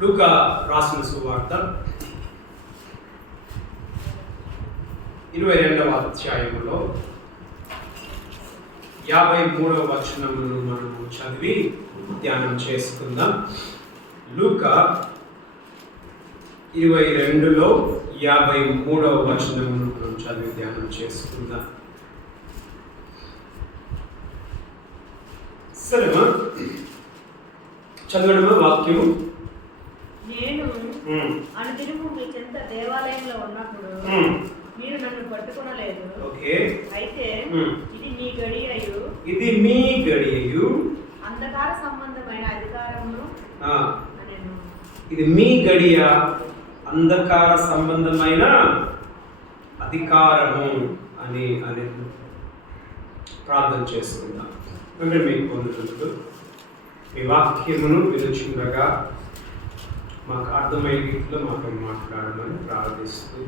లూకా రాసిన సువార్త 22వ అధ్యాయములో 53వ వచనమును మనము చదివి ధ్యానం చేసుకుందాం. లూకా 22లో 53వ వచనమును మనం చదివి ధ్యానం చేసుకుందాం. సరేమా, చదవడమా వాక్యము. నేను అనుదినము మీ చెంత దేవాలయంలో ఉన్నప్పుడు మీరు నన్ను పట్టుకొనలేదు. అయితే ఇది మీ గడియయు అంధకార సంబంధమైన అధికారమును ఇది మీ గడియ అంధకార సంబంధమైన అధికారము అని ప్రార్థన చేసుకుందాం. మీకు పొందుతుంది మీ వాక్యమును వినుచుండగా మాకు అర్థమయ్యే రీతిలో మాకు మాట్లాడమని ప్రార్థిస్తూ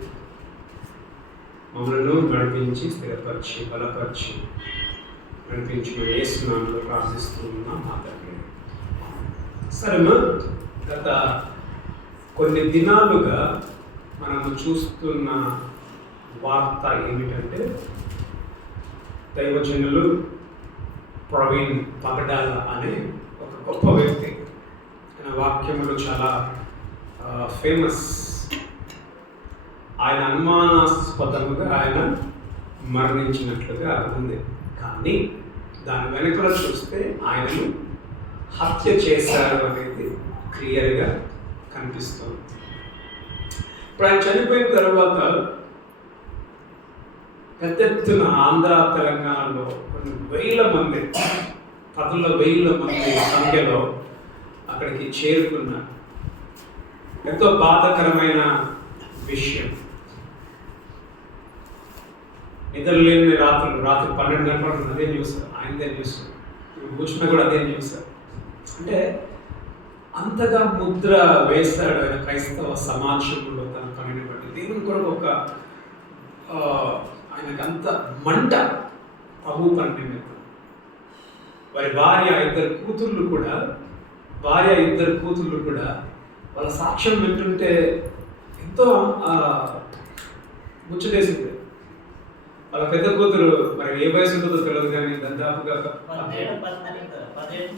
మమ్మల్ని నడిపించి స్థిరపరిచి బలపరిచి నడిపించమని యేసు నామములో ప్రార్థిస్తూ ఉన్నాం. మా దగ్గర సరేమా, గత కొన్ని దినాలుగా మనము చూస్తున్న వార్త ఏమిటంటే దైవజనులు ప్రవీణ్ పగడాల అనే ఒక గొప్ప వ్యక్తి. ఆయన వాక్యములు చాలా ఫేమస్. ఆయన అనుమానాస్పదముగా ఆయన మరణించినట్లుగా ఉంది. కానీ దాని వెనుకలో చూస్తే ఆయనను హత్య చేశారు అనేది క్లియర్గా కనిపిస్తుంది. ఇప్పుడు ఆయన చనిపోయిన తర్వాత పెద్ద ఎత్తున ఆంధ్ర తెలంగాణలో కొన్ని వేల మంది, 10,000 మంది సంఖ్యలో అక్కడికి చేరుకున్నారు. ఎంతో బాధాకరమైన విషయం. నిద్రలేని రాత్రి 12 గంటలకు అదే న్యూస్, ఆయనదే న్యూస్, కూర్చున్నా కూడా అదే న్యూస్. అంటే అంతగా ముద్ర వేశాడు ఆయన క్రైస్తవ సమాజంలో తన పనిని బట్టి. దేవుని కొరకు ఒక ఆయనకు అంత మంట ప్రభు పని నిమిత్తం. వారి భార్య ఇద్దరు కూతుర్లు కూడా వాళ్ళ సాక్ష్యం వింటుంటే ఎంతో ముచ్చటేసింది. వాళ్ళ పెద్ద కూతురు మరి ఏ వయసు ఉంటుందో తెలియదు, కానీ దాదాపుగా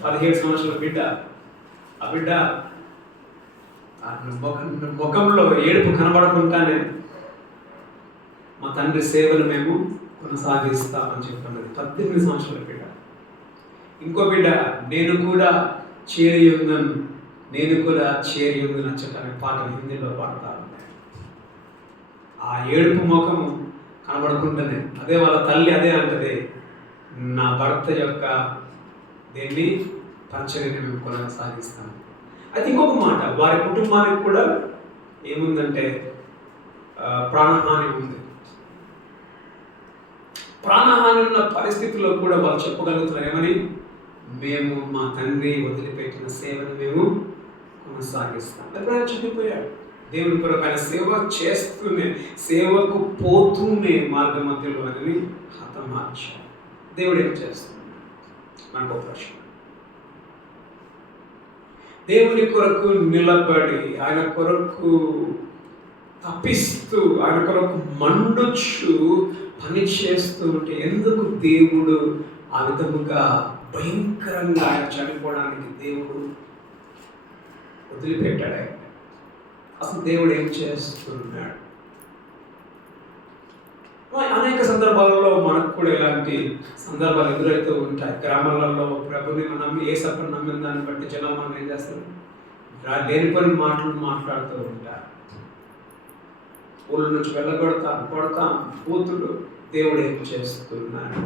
17 సంవత్సరాల బిడ్డ. ఆ బిడ్డ ముఖంలో ఏడుపు కనబడకుండానే మా తండ్రి సేవలు మేము కొనసాగిస్తామని చెప్తున్నది. 18 సంవత్సరాల బిడ్డ. ఇంకో బిడ్డ నేను కూడా చేరి ఉందని చెప్పని పాట హిందీలో పాడతా ఉంటాయి. ఆ ఏడుపు ముఖము కనబడకుండానే అదే వాళ్ళ తల్లి అదే అంటది, నా భర్త యొక్క దేన్ని పరిచర్యని మేము కొనసాగిస్తాము. అయితే ఇంకొక మాట, వారి కుటుంబానికి కూడా ఏముందంటే ప్రాణహాని ఉంది. ప్రాణహాని ఉన్న పరిస్థితుల్లో కూడా వాళ్ళు చెప్పగలుగుతున్నారు ఏమని, మేము మా తండ్రి వదిలిపెట్టిన సేవను మేము కొనసాగిస్తాం. ఎప్పుడైనా చనిపోయాడు దేవుని కొరకు. ఆయన సేవ చేస్తూనే, సేవకు పోతూనే మార్గ మధ్యలో అని హతమార్చాడు. దేవుడు ఏం చేస్తున్నాడు? మనకు ఒక ప్రశ్న. దేవుని కొరకు నిలబడి, ఆయన కొరకు తప్పిస్తూ, ఆయన కొరకు మండుచు పని చేస్తూ ఉంటే ఎందుకు దేవుడు ఆ విధముగా భయంకరంగా ఆయన చనిపోవడానికి దేవుడు వదిలిపెట్టాడు? ఆయన అసలు దేవుడు ఏం చేస్తున్నాడు? అనేక సందర్భాలలో మనకు కూడా ఇలాంటి సందర్భాలు ఎదురైతూ ఉంటాయి. గ్రామాలలో ప్రభుని నమ్మి యేసప్పని నమ్మిన దాన్ని బట్టి జనం మనం ఏం చేస్తారు, లేని పని మాట్లాడుతూ ఉంటారు. ఊళ్ళ నుంచి కొడతాం కూతురు. దేవుడు ఏం చేస్తున్నాడు?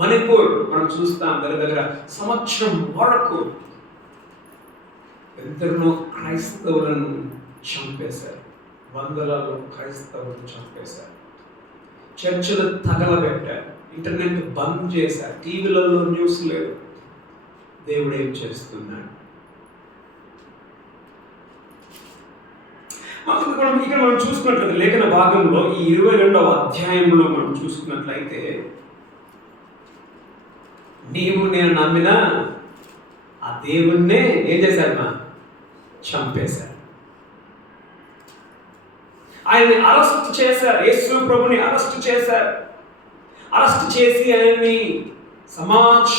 మణిపూర్ మనం చూస్తాం, దగ్గర సంవత్సరం వరకు ఎందరినో క్రైస్తవులను చంపేశారు. వందలలో క్రైస్తవులను చంపేశారు. చర్చలు తగలబెట్టారు. ఇంటర్నెట్ బంద్ చేశారు. టీవీలలో న్యూస్ లేదు. దేవుడు ఏం చేస్తున్నాడు? ఇక్కడ మనం చూసుకున్నట్లయితే లేఖన భాగంలో ఈ 22వ అధ్యాయంలో మనం చూసుకున్నట్లయితే, నీవు నేను నమ్మిన ఆ దేవుణ్ణే ఏం చేశారు? చంపేశారు. ఆయన్ని అరెస్ట్ చేశారు. యేసు ప్రభుని అరెస్ట్ చేశారు. అరెస్ట్ చేసి ఆయన్ని సమాజ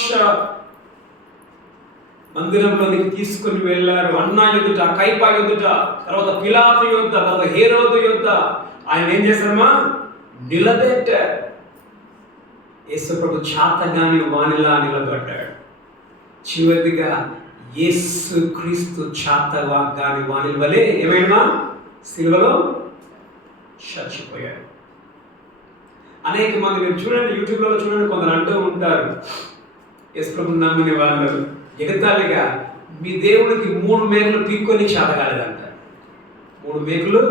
మందిరంలోనికి తీసుకుని వెళ్ళారు. అన్నా ఎదుట, కైపా ఎదుట, తర్వాత పిలాతు యొద్ద, తర్వాత హేరోదు యొద్ద ఆయన ఏం చేశారమ్మా? నిలబెట్టారు. యేసు ప్రభు చాతగాని వానిలా నిలబడ్డాడు. చివరిగా యేసు క్రీస్తు చాతగాని వాని వలె ఏమైనా సిలువలో చచ్చిపోయాడు. అనేక మంది మీరు చూడండి, యూట్యూబ్లో చూడండి, కొందరు అంటూ ఉంటారు, యేసు ప్రభుని నమ్మిన వాళ్ళు ఎగతాళిగా, మీ దేవుడికి 3 మేకులు పీక్కొని చేత కాలేదంటారు. 3 మేకులు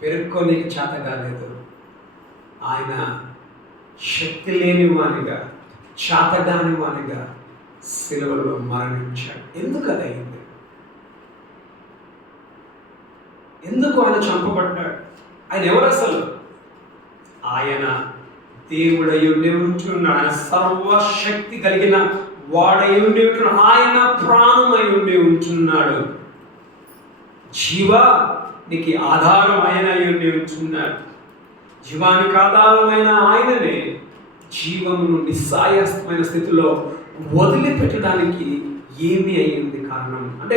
పెరుక్కొని చేత కాలేదు. ఆయన శక్తి లేని వానిగా, చేతగాని వానిగా సిలువలో మరణించాడు. ఎందుకు అది అయింది? ఎందుకు ఆయన చంపబడ్డాడు? ఆయన ఎవరు అసలు? ఆయన దేవుడై ఉండి ఉంటున్నాడు. ఆయన సర్వశక్తి కలిగిన వాడై ఉండి ఉంటున్నాడు. ఆయన ప్రాణమై ఉండి ఉంటున్నాడు. జీవానికి ఆధారం ఆయన అయి ఉండి ఉంటున్నాడు. జీవానికి ఆధారమైన ఆయననే జీవమును నిస్సాయమైన స్థితిలో వదిలిపెట్టడానికి ఏమి అయ్యింది కారణం? అంటే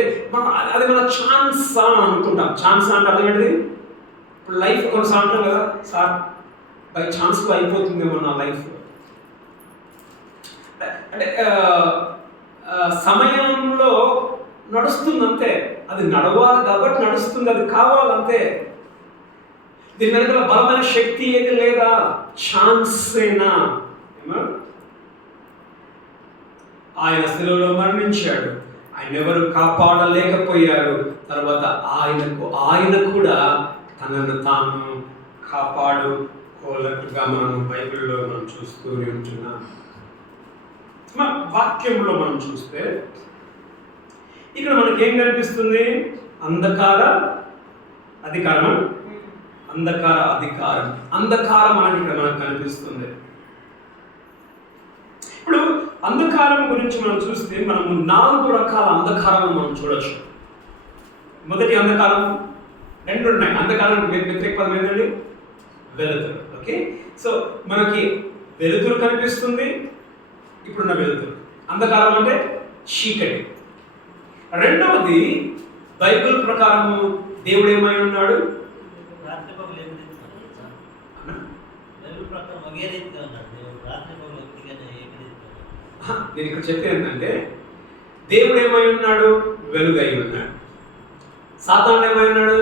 అది మన ఛాన్స్ అనుకుంటాం. ఛాన్స్ అంటే అర్థం ఏంటిది? ఇప్పుడు లైఫ్ కొనసాగుతాం అంటాం కదా, సార్ బై ఛాన్స్లో అయిపోతుందేమో నా లైఫ్. అంటే సమయంలో నడుస్తుంది అంతే. అది నడవాలి కాబట్టి నడుస్తుంది, అది కావాలంతే. దీని వెనకాల బలమైన శక్తి ఏది లేదా, ఛాన్సేనా. ఆయన శిలువలో మరణించాడు. ఆయన ఎవరు కాపాడలేకపోయారు. తర్వాత ఆయన కూడా తనను తాను కాపాడుకోలేట్టుగా మనం బైబిల్లో మనం చూస్తూనే ఉంటున్నాం. వాక్యంలో మనం చూస్తే ఇక్కడ మనకి ఏం కనిపిస్తుంది? అంధకార అధికారం. అంధకారం అనేది ఇక్కడ మనకు కనిపిస్తుంది. ఇప్పుడు అంధకారం గురించి మనం చూస్తే మనము 4 రకాల అంధకారం మనం చూడొచ్చు. మొదటి అంధకారం 2 ఉన్నాయి. అంధకారం వ్యతిరేక పదం ఏంటండి? వెలుతురు. ఓకే, సో మనకి వెలుతురు కనిపిస్తుంది. ఇప్పుడున్న వెలుతురు. అంధకారం అంటే చీకటి. రెండవది బైబిల్ ప్రకారము దేవుడు ఏమై ఉన్నాడు? నేను ఇక్కడ చెప్పేది ఏంటంటే, దేవుడు ఏమై ఉన్నాడు? వెలుగు అయి ఉన్నాడు. సాతానుడు ఏమై ఉన్నాడు?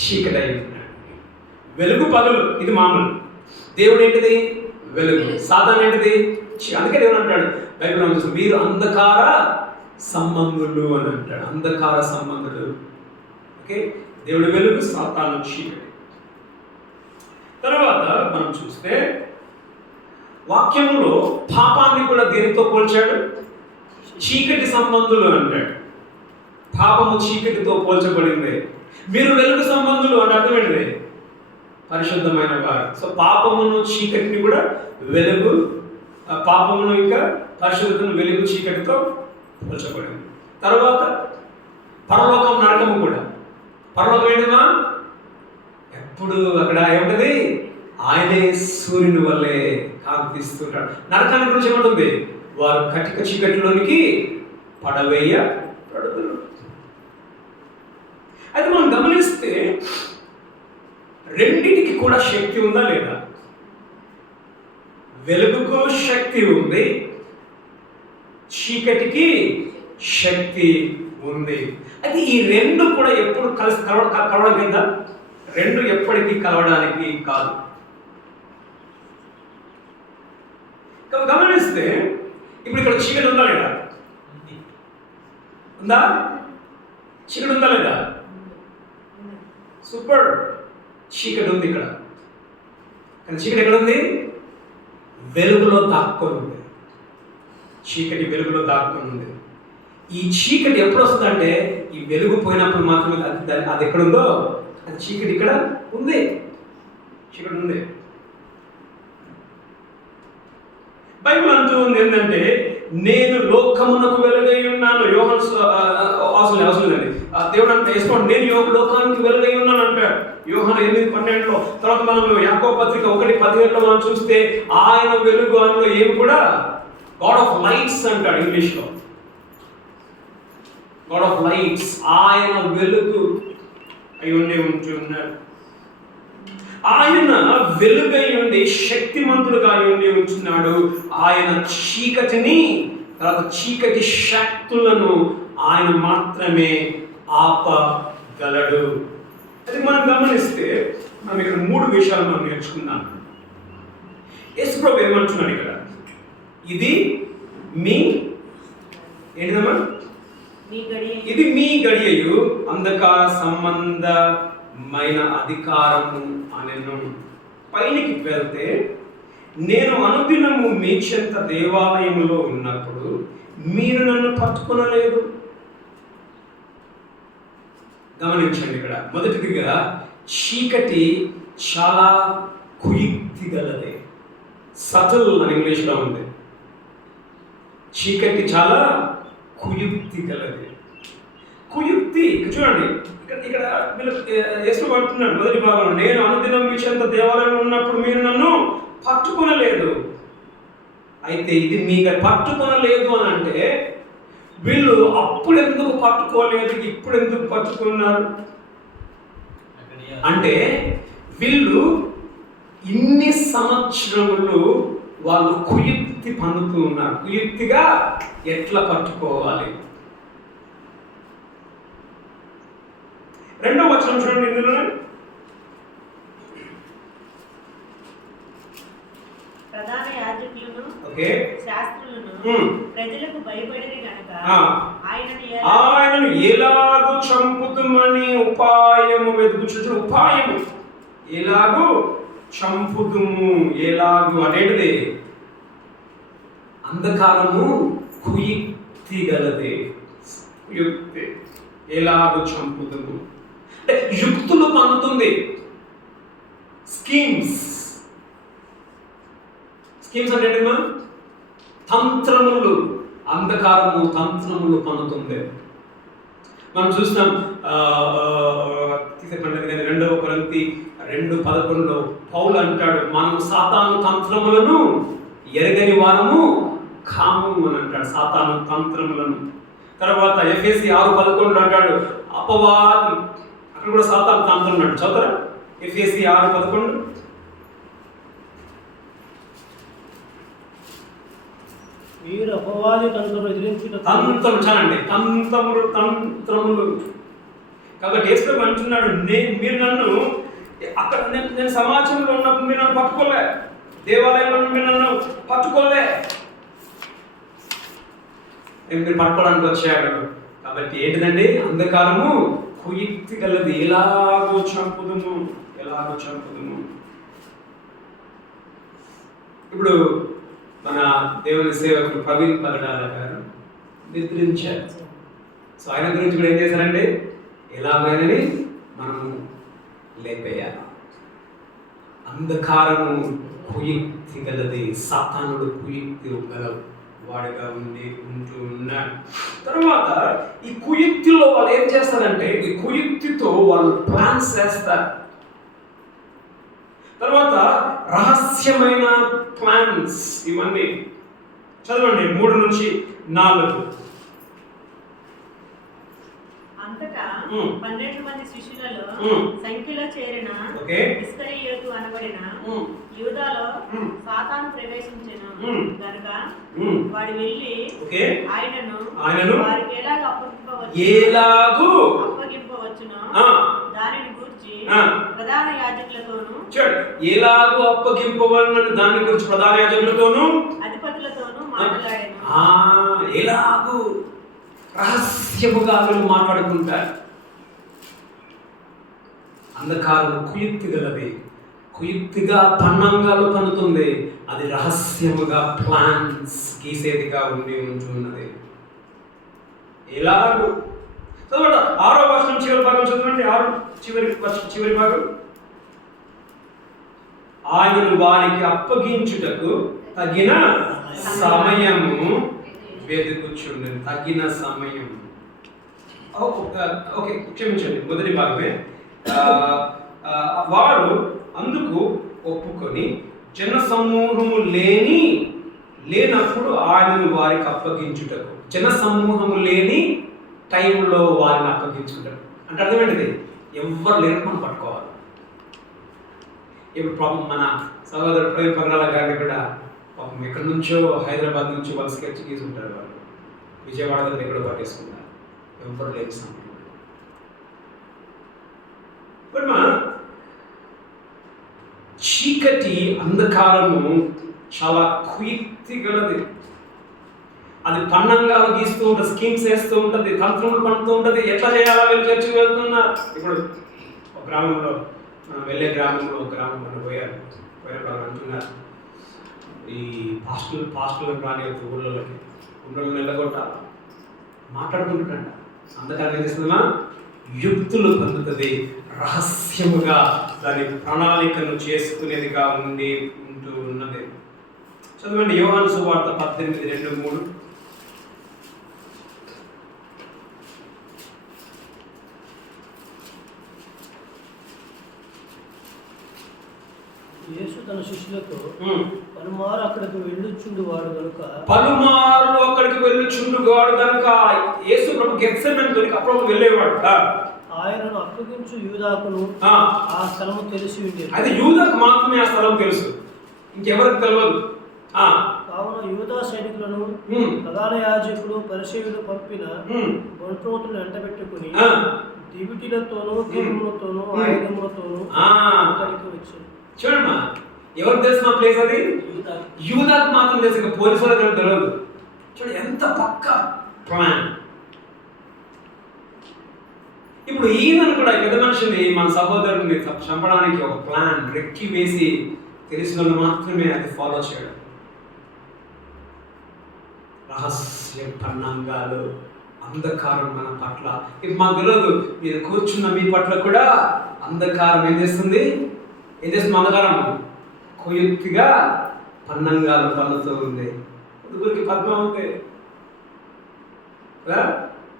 చీకటి అయి ఉన్నాడు. వెలుగు పగలు, ఇది మామూలు. దేవుడు ఏంటిది? వెలుగు. సాతాను ఏంటిది? అందుకే దేవుడు అంటాడు బైబిల్, మీరు అంధకార సంబంధులు అని అంటాడు. అంధకార సంబంధులు. ఓకే, దేవుడు వెలుగు, సాతాను చీకటి. తర్వాత మనం చూస్తే వాక్యంలో పాపాన్ని కూడా దేనితో పోల్చాడు? చీకటి సంబంధులు అంటాడు. పాపము చీకటితో పోల్చబడింది. మీరు వెలుగు సంబంధులు అంటే అర్థం ఏంటిది? పరిశుద్ధమైన వారు. సో పాపమును చీకటిని కూడా వెలుగు, పాపమును ఇంకా పరిశుద్ధతను వెలుగు చీకటితో పోల్చబడింది. తర్వాత పరలోకం నరకము కూడా. పరలోకం ఏంటమ్మా? ఎప్పుడు అక్కడ ఏముంటది? ఆయనే సూర్యుని వల్లే కాంతిస్తున్నాడు. నరకాన్ని గురించి ఏమంటుంది? వారు కటిక చీకటిలోనికి పడవేయబడుతున్నారు. అయితే మనం గమనిస్తే రెండిటికి కూడా శక్తి ఉందా లేదా? వెలుగుకు శక్తి ఉంది, చీకటికి శక్తి ఉంది. అయితే ఈ రెండు కూడా ఎప్పుడు కలవడం కింద? రెండు ఎప్పటికీ కలవడానికి కాదు. గమనిస్తే ఇప్పుడు ఇక్కడ చీకటి ఉందా లేదా? ఉందా? చీకటి ఉందా లేదా? సూపర్, చీకటి ఉంది ఇక్కడ. కానీ చీకటి ఎక్కడ ఉంది? వెలుగులో దాక్కొని ఉంది. చీకటి వెలుగులో దాక్కొని ఉంది. ఈ చీకటి ఎప్పుడు వస్తుందంటే ఈ వెలుగు పోయినప్పుడు మాత్రమే అది ఎక్కడుందో అది చీకటి ఇక్కడ ఉంది. చీకటి ఉంది. బైబిల్ అంటూ ఉంది ఏంటంటే నేను లోకమునకు వెలుగై ఉన్నాను. యోహాను అవసరం దేవుడు అంటే వేసుకోండి, నేను లోకానికి వెలుగై ఉన్నాను అంటాడు యోహాను 8:12. తర్వాత మనం యాకోబు పత్రిక 1:17 మనం చూస్తే ఆయన వెలుగు అందులో ఏమి కూడా గాడ్ ఆఫ్ లైట్స్ అంటాడు ఇంగ్లీష్లో. గాడ్ ఆఫ్ లైట్స్, ఆయన వెలుగు అయి ఉండి ఉన్నాడు. ఆయన వెలుగై ఉండి శక్తిమంతుడుగా ఉండి ఉంటున్నాడు. ఆయన చీకటిని, తర్వాత చీకటి శక్తులను ఆయన మాత్రమే ఆపగలడు. అది మనం గమనిస్తే మనం ఇక్కడ 3 విషయాలు మనం నేర్చుకున్నాం. యేసుప్రభు ఏమంటున్నాడు ఇక్కడ, ఇది మీ ఏంటిదమ్మా, ఇది మీ గడియయు అంధకార సంబంధమైన అధికారము అనెను. పైనికి వెళ్తే, నేను అనుదినము మీ చెంత దేవాలయంలో ఉన్నప్పుడు మీరు నన్ను పట్టుకొనలేదు. గమనించండి ఇక్కడ మొదటిదిగా చీకటి చాలా కుయుక్తి గలది. సటిల్ అని ఇంగ్లీష్లో ఉంది. చీకటి చాలా కుయుక్తి గలది. కుయుక్తి చూడండి, ఇక్కడ యేసు అంటున్నాడు మొదటి భాగంలో, నేను అనుదినం మీ చెంత దేవాలయంలో ఉన్నప్పుడు మీరు నన్ను పట్టుకొనలేదు. అయితే ఇది మీకు పట్టుకొనలేదు అని అంటే, వీళ్ళు అప్పుడు ఎందుకు పట్టుకోలేదు, ఇప్పుడు ఎందుకు పట్టుకున్నారు అంటే, వీళ్ళు ఇన్ని సంవత్సరములు వాళ్ళు కుయుక్తి పన్నుతూ ఉన్నారు. కుయుక్తిగా ఎట్లా పట్టుకోవాలి. 2వ వచనం చూడండి. ఇందులో ప్రధాన యాజకులను శాస్త్రులను ప్రజలకు భయపడిరి గనుక ఆయనను ఎలాగు చంపుదుమని ఉపాయము వెతుకుచు. ఉపాయము ఎలాగు చంపుదుము, ఎలాగు అనేటిది అంధకారము కుయుక్తి గలది. కుయుక్తి ఎలాగు చంపుదుము అంటే యుక్తులు పన్నుతుంది. స్కీమ్స్ అంటే తంత్రములు. అంధకారము తంత్రములు పన్నుతుంది. మనం చూసినాం 2 కొరింథీ 2:11 పౌలు అంటాడు, మనం సాతాను తంత్రములను ఎరగని వారము కాము అని అంటాడు. సాతాను తంత్రములను. తర్వాత ఎఫెసీ 6:11 అంటాడు, అపవాది, అక్కడ కూడా సాతాను తంత్రం అన్నాడు. చదువుతారా ఎఫెసీ 6:11. మీరు అపవాది తంత్రములు ఎదిరించిన తంత్రం చాలండి, తంత్రములు. కాబట్టి యేసు అంటున్నాడు, మీరు నన్ను అక్కడ నేను సమాజంలో ఉన్నప్పుడు మీరు నన్ను పట్టుకోలే, దేవాలయంలో మీరు నన్ను పట్టుకోలే, మీరు పట్టుకోవడానికి వచ్చాడు. కాబట్టి ఏంటిదండి, అంధకారము కుయుక్తి గలది. ఎలాగో చంపుదుము. ఇప్పుడు మన దేవుని సేవకుడు ప్రవీణ్ పగడాల గారు నిద్రించారు. సో ఆయన గురించి కూడా ఏం చేశారంటే, ఎలాగైనా మనము లేపేయాలి. అంధకారము కుయుక్తి గలది. సాతానుడు కుయుక్తి గల వాడిగా ఉంటూ ఉన్నాడు. తర్వాత ఈ కుయుక్తిలో వాళ్ళు ఏం చేస్తారంటే, ఈ కుయుక్తితో వాళ్ళు ప్లాన్స్ చేస్తారు. తర్వాత రహస్యమైన ప్లాన్స్. ఇవన్నీ చదవండి 3 నుంచి 4. అంతటా 12 మంది శిష్యులలో సంఖ్యలో చేరిన ఇస్కరియోతు అనబడిన యూదాలో సాతాను ప్రవేశించెను గనుక వాడు వెళ్ళి ఆయనను వారికి ఎలాగూ అప్పగింపవచ్చునో దానిని గూర్చి ప్రధాన యాజకులతోనూ ఎలాగూ అప్పగింపవలనని దాని గురించి ప్రధాన యాజకులతోనూ అధిపతులతోనూ మాట్లాడాను. ఎలాగూ రహస్యముగా వీళ్ళు మాట్లాడుకుంటారు. అంధకారం కుయుక్తి గలది. కుయుక్తిగా పన్నంగాలు పన్నుతుంది. అది రహస్యముగా ప్లాన్స్ గీసేదిగా ఉంటున్నది. ఎలాగూ చదవండి 6వ వచనం చివరి భాగం చదవండి. 6 చివరి భాగం. ఆయనను వారికి అప్పగించుటకు తగిన సమయము వెతుకుచుండెను తగిన సమయం. ఓకే, క్షమించండి, మొదటి భాగమే. వాడు అందుకు ఒప్పుకొని జన సమూహము లేనప్పుడు ఆయనను వారికి అప్పగించుటకు, జన సమూహము లేని టైంలో వారిని అప్పగించుకుంటారు అంటే అర్థం ఏంటిది? ఎవరు లేరు, మనం పట్టుకోవాలి. ఇప్పుడు పాపం మన సహోదరు ప్రవీణ్ పగడాల గారిని కూడా పాపం ఎక్కడి నుంచో హైదరాబాద్ నుంచి వాళ్ళు స్కెచ్ తీసుకుంటారు, వాళ్ళు విజయవాడ దగ్గర ఎక్కడో పట్టేసుకుంటారు, ఎవరు లేని సమయం. ఇప్పుడు మన చీకటి అంధకారము చాలా కుయుక్తి గలది. అది పన్నంగాలు గీస్తూ ఉంటుంది, స్కీమ్స్ వేస్తూ ఉంటుంది, తంత్రములు పండుతూ ఉంటుంది. ఎట్లా చేయాలా వీళ్ళు చర్చకు వెళ్తున్నారు. ఇప్పుడు ఒక గ్రామంలో మనం వెళ్ళే గ్రామంలో ఒక గ్రామం మనం పోయినప్పుడు వాళ్ళు అంటున్నారు, ఈ పాస్టర్లకు రాని ఊళ్ళలోకి వెళ్ళగొట్టాలి మాట్లాడుకుంటుంట. అందుకని ఏం చేస్తుందా, యుక్తులు పొందుతుంది, రహస్యముగా దాని ప్రణాళికను చేసుకునేదిగా ఉంటూ ఉన్నది. చదవండి యోహాను సువార్త 18:2-3. యేసు తన శిష్యులతో పలుమారు అక్కడికి వెళ్ళుచుండువాడు గనుక యేసు ప్రభు గెత్సేమనే అప్పుడు వెళ్ళేవాడు. ఆయనను అప్పగించు యూదాకును ఆ స్థలము తెలిసి ఉండేది. అది యూదాకు మాత్రమే ఆ స్థలం తెలుసు, ఇంకెవరికి తెలియదు. కావున యూదా సైనికులను ప్రధాన యాజకుడు పరిసయ్యులు పంపిన బంట్రోతులను ఎంటబెట్టుకుని దివిటీలతోనూ దీపములతోనూ ఆయుధములతోనూ అక్కడికి వచ్చారు. చూడమ్మా, ఎవరు తెలుసు మా ప్లేస్? అది యూదాకు మాత్రం తెలుసు, ఇంకా పోలీసు వాళ్ళకి తెలియదు. చూడండి ఎంత పక్క ప్లాన్. ఇప్పుడు ఈయనను కూడా పెద్ద మనిషిని మన సహోదరుని చంపడానికి ఒక ప్లాన్ రెక్కి వేసి తెలిసిన వాళ్ళు మాత్రమే అది ఫాలో చేయడం. రహస్య పన్నాంగాలు, అంధకారం మన పట్ల. ఇప్పుడు మాకు తెలియదు, మీరు కూర్చున్న మీ పట్ల కూడా అంధకారం ఏం చేస్తుంది అంధకారం కుయుక్తిగా పన్నంగాలు పన్నుతూ ఉంది. ముగ్గురికి పద్మం ఉంది,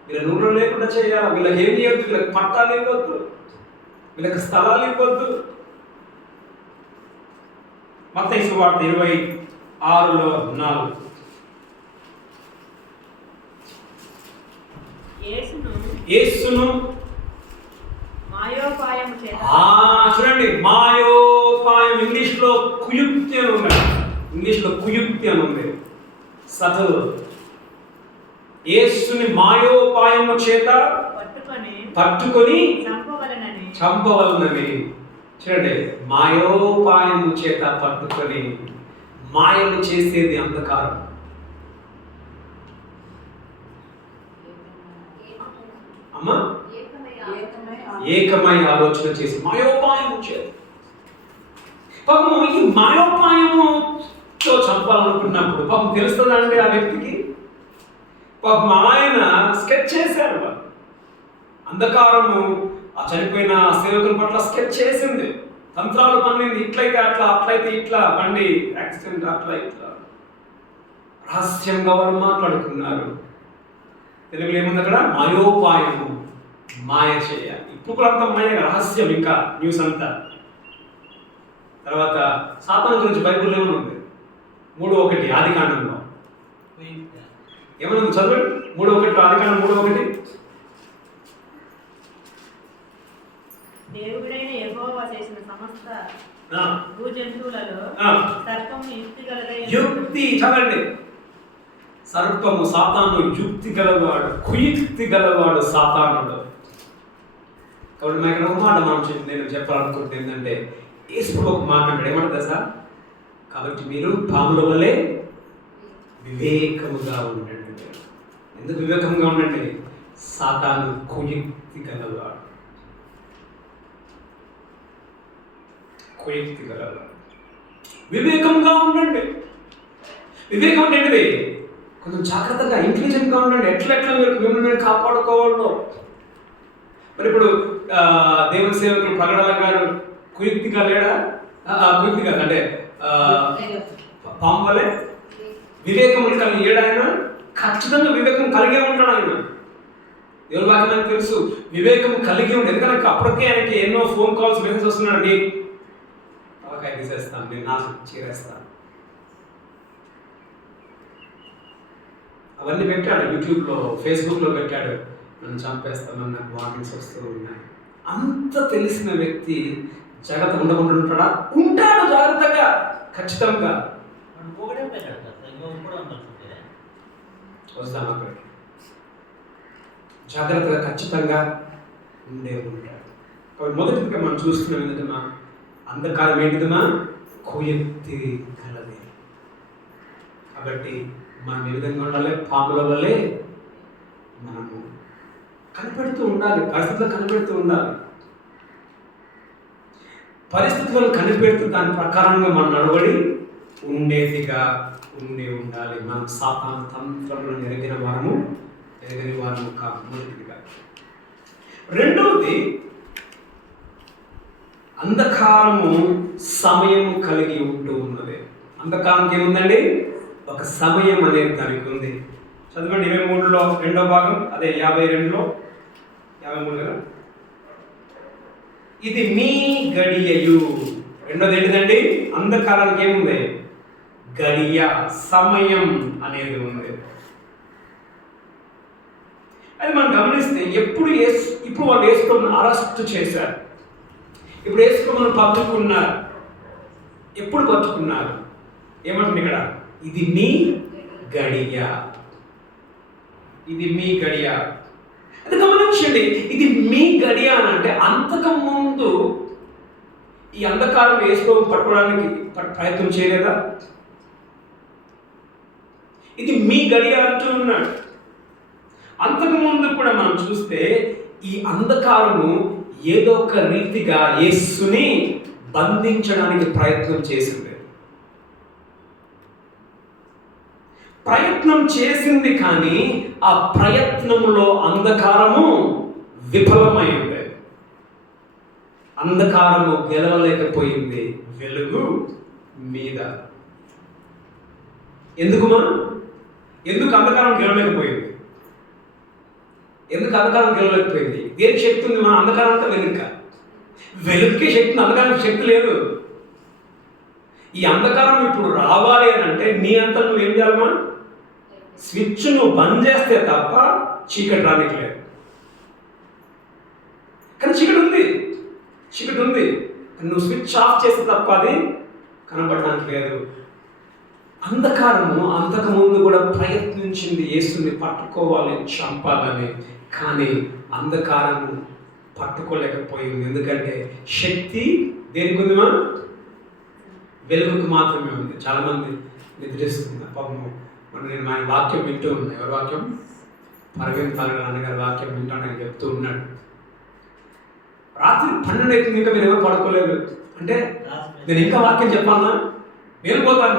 వీళ్ళ నూనె లేకుండా చేయాలి. వీళ్ళకి ఏం చేయొద్దు, వీళ్ళకి పట్టాలు ఇవ్వద్దు, వీళ్ళకి స్థలాలు ఇవ్వద్దు. మత్తయి సువార్త 26:4. యేసును మాయోపాయము చేత, చూడండి మాయోపాయం, ఇంగ్లీష్లో కుయుక్తి అని ఉంది, కుయుక్తి అని ఉంది. సతలు యేసుని మాయోపాయము చేత పట్టుకొని చంపవలనని. చూడండి, మాయోపాయము చేత పట్టుకొని, మాయలు చేసేది అంధకారం. అమ్మా, ఏకమై ఆలోచన చేసి మాయోపాయము చేత పాపం ఈ మాయోపాయముతో చంపాలనుకున్నప్పుడు పాపం తెలుస్తుందండి ఆ వ్యక్తికి. పాపం ఆయన స్కెచ్ చేశారు, అంధకారము ఆ చనిపోయిన సేవకుల పట్ల స్కెచ్ చేసింది, తంత్రాలు పన్నింది. ఇట్లయితే అట్లా, అట్లయితే ఇట్లా, బండి యాక్సిడెంట్, అట్లా ఇట్లా రహస్యంగా వాళ్ళు మాట్లాడుకున్నారు. తెలుగులో ఏముంది అక్కడ? మాయోపాయము, మాయ చేయాలి. ఇప్పుడు అంతా మాయ, రహస్యం. ఇంకా న్యూస్ అంతా. తర్వాత సాతాను గురించి బైబిల్లో ఏమనుంది? 3:1 ఆదికాండంలో ఏమనుంది? చదవండి 3:1 ఆదికాండం 3:1. దేవుడైన యెహోవా చేసిన సమస్త భూజంతువులలో సర్పము యుక్తి, చదవండి, సర్పము సాతాను యుక్తి గలవాడు, కుయుక్తి గలవాడు సాతానుడు. కాబట్టి మా ఇక్కడ ఒక మాట నేను చెప్పాలనుకుంటుంది ఏంటంటే, యేసు ఒక మాట అంటాడు, ఏమంటారు సార్? కాబట్టి మీరు పాముల వల్లే వివేకముగా ఉండండి. ఎందుకు వివేకంగా ఉండండి? సాతాను కుయుక్తి గలవాడు, కుయుక్తి గలవాడు. వివేకంగా ఉండండి. వివేకం అంటే ఏంటిది? కొంచెం జాగ్రత్తగా, ఇంటెలిజెంట్గా ఉండండి. ఎట్లా మిమ్మల్ని మీరు కాపాడుకోవాలో. మరి ఇప్పుడు దేవుని సేవకులు పగడాల గారు కుయుక్తిగా లేడా? కుయుక్తి కాదు, అంటే పాము వలె వివేకములు కలిగి ఏడాయన ఖచ్చితంగా వివేకం కలిగే ఉంటాడు ఆయన. దేవుని వాక్యం మనకు తెలుసు, వివేకం కలిగి ఉంది. ఎందుకంటే అప్పటికే ఆయనకి ఎన్నో ఫోన్ కాల్స్ మెసేజ్ వస్తున్నాడు, తలకాయ తీసేస్తాను, నేను నా చేరేస్తాను, అవన్నీ పెట్టాడు. యూట్యూబ్లో, ఫేస్బుక్లో పెట్టాడు, నన్ను చంపేస్తామని నాకు వార్నింగ్స్ వస్తూ ఉన్నాయి. అంత తెలిసిన వ్యక్తి జాగ్రత్త ఉండకుండా ఉంటాడా? ఉంటాడు జాగ్రత్తగా, ఖచ్చితంగా. వస్తాను అక్కడికి. జాగ్రత్తగా ఖచ్చితంగా ఉండే ఉంటాడు. కాబట్టి మొదటిగా మనం చూస్తున్నాం ఏంటంటే, అంధకారం ఏంటిదన్నా కొయ్యెత్తి కలది. కాబట్టి మనం ఏ విధంగా ఉండాలి? పాముల వల్లే మనము కనిపెడుతూ ఉండాలి, పరిస్థితులు కనిపెడుతూ ఉండాలి. పరిస్థితులను కనిపెడుతూ దాని ప్రకారంగా మనం నడవడి ఉండేదిగా ఉండాలి. మనం సాతాను తంత్రములను ఎరగని వారము మొదటిదిగా. రెండవది, అంధకారము సమయం కలిగి ఉంటూ ఉన్నది. అంధకారంకి ఏముందండి? ఒక సమయం అనేది దానికి ఉంది. చదవండి 23లో 2వ భాగం, అదే 52లో 53 కదా. ఇది మీ గడియయు. రెండోది ఏంటిదండి? అంధకారానికి ఏముంది? గడియ, సమయం అనేది ఉంది. అది మనం గమనిస్తే ఇప్పుడు వాళ్ళు యేసుప్రభుని అరెస్ట్ చేశారు. ఇప్పుడు యేసుప్రభుని పట్టుకున్నారు. ఎప్పుడు పట్టుకున్నారు? ఏమంటుంది ఇక్కడ? ఇది మీ గడియ, ఇది మీ గడియ. అది గమనించండి, ఇది మీ గడియ అని అంటే అంతకు ముందు ఈ అంధకారం యేసుప్రభుని పట్టుకోవడానికి ప్రయత్నం చేయలేదా? ఇది మీ గడియ అంటూ ఉన్నాడు. అంతకు ముందు కూడా మనం చూస్తే ఈ అంధకారము ఏదో ఒక రీతిగా యేసుని బంధించడానికి ప్రయత్నం చేసింది. ప్రయత్నం చేసింది, కానీ ఆ ప్రయత్నములో అంధకారము విఫలమైంది. అంధకారము గెలవలేకపోయింది వెలుగు మీద. ఎందుకు అంధకారం గెలవలేకపోయింది? ఎందుకు అంధకారం గెలవలేకపోయింది? దేని శక్తి ఉంది? మన అంధకారం అంతా వెలుగుకే శక్తి ఉంది, అంధకారానికి శక్తి లేదు. ఈ అంధకారం ఇప్పుడు రావాలి అని అంటే నీ అంతా నువ్వేం చేయాలమ్మా? స్విచ్ నువ్వు బంద్ చేస్తే తప్ప చీకటి రానికి లేదు. కానీ చీకటి ఉంది, నువ్వు స్విచ్ ఆఫ్ చేస్తే తప్ప అది కనబడడానికి లేదు. అంధకారము అంతకుముందు కూడా ప్రయత్నించింది యేసుని పట్టుకోవాలి, చంపాలని. కానీ అంధకారము పట్టుకోలేకపోయింది. ఎందుకంటే శక్తి దేనికి ఉందిమా? వెలుగుకు మాత్రమే ఉంది. చాలామంది నిద్రిస్తున్నారు పాపము. నేను ఆయన వాక్యం వింటూ ఉన్నాను. ఎవరి వాక్యం? పరవేంద్ర అన్నగారి వాక్యం వింటానని చెప్తూ ఉన్నాడు. రాత్రి 12 అవుతుంది, ఇంకా మీరు ఎవరు పడుకోలేదు అంటే నేను ఇంకా వాక్యం చెప్పాలన్నా నేను పోతాను.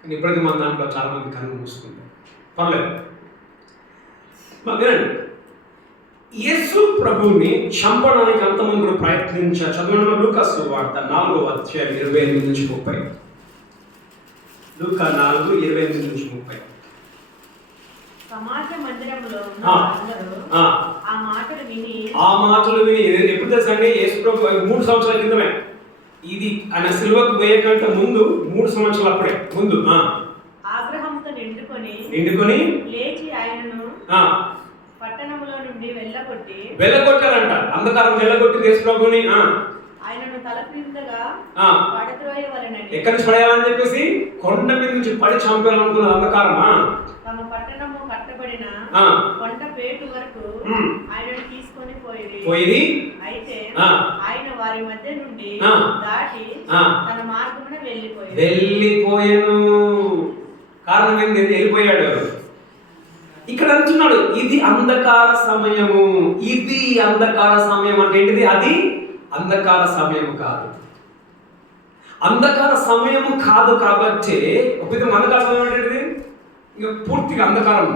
కానీ ఇప్పటికీ మన దాంట్లో చాలామంది కన్ను మూసుకుంది. పర్లేదు. యేసు ప్రభువుని చంపడానికి అంతమంది ప్రయత్నించారు. చదవడంలో లూకా సువార్త 4వ అధ్యాయం 28 నుంచి 30. లూకా 4:28-30. సమాజ మందిరంలో ఆ మాటలు విని ఎప్పుడు తెలుసా అండి? యేసు ప్రభు 3 సంవత్సరాల క్రితమే. ఇది ఆయన సిలువకు వేయకంటే ముందు 3 సంవత్సరాలు అప్పుడే ముందు ఆగ్రహంతో నిండుకొని లేచి ఆయనను పట్టణంలో నుండి వెళ్ళగొట్టారంట. అంధకారం వెళ్ళగొట్టి యేసు ప్రభుని ఆయనను తల క్రిందగా పడద్రోయవలెనని, ఎక్కడి నుంచి పడేయాలని చెప్పేసి కొండ మీద నుంచి పడి చంపాలనుకున్నది అంధకారమా. తమ పట్టణము కట్టబడిన కొండ పేటు వరకు ఆయనను తీసుకొని పోయేది. అయితే ఆయన వారి మధ్య నుండి దాటి తన మార్గమున వెళ్ళిపోయాను. కారణం ఏంటి? వెళ్ళిపోయాడు. ఇక్కడ అంటున్నాడు ఇది అంధకార సమయము. ఇది అంధకార సమయం అంటే ఏంటిది? అది అంధకార సమయం కాదు. అంధకార సమయము కాదు కాబట్టి ఒక విధంగా అంధకార సమయం ఏంటిది? ఇంకా పూర్తిగా అంధకారం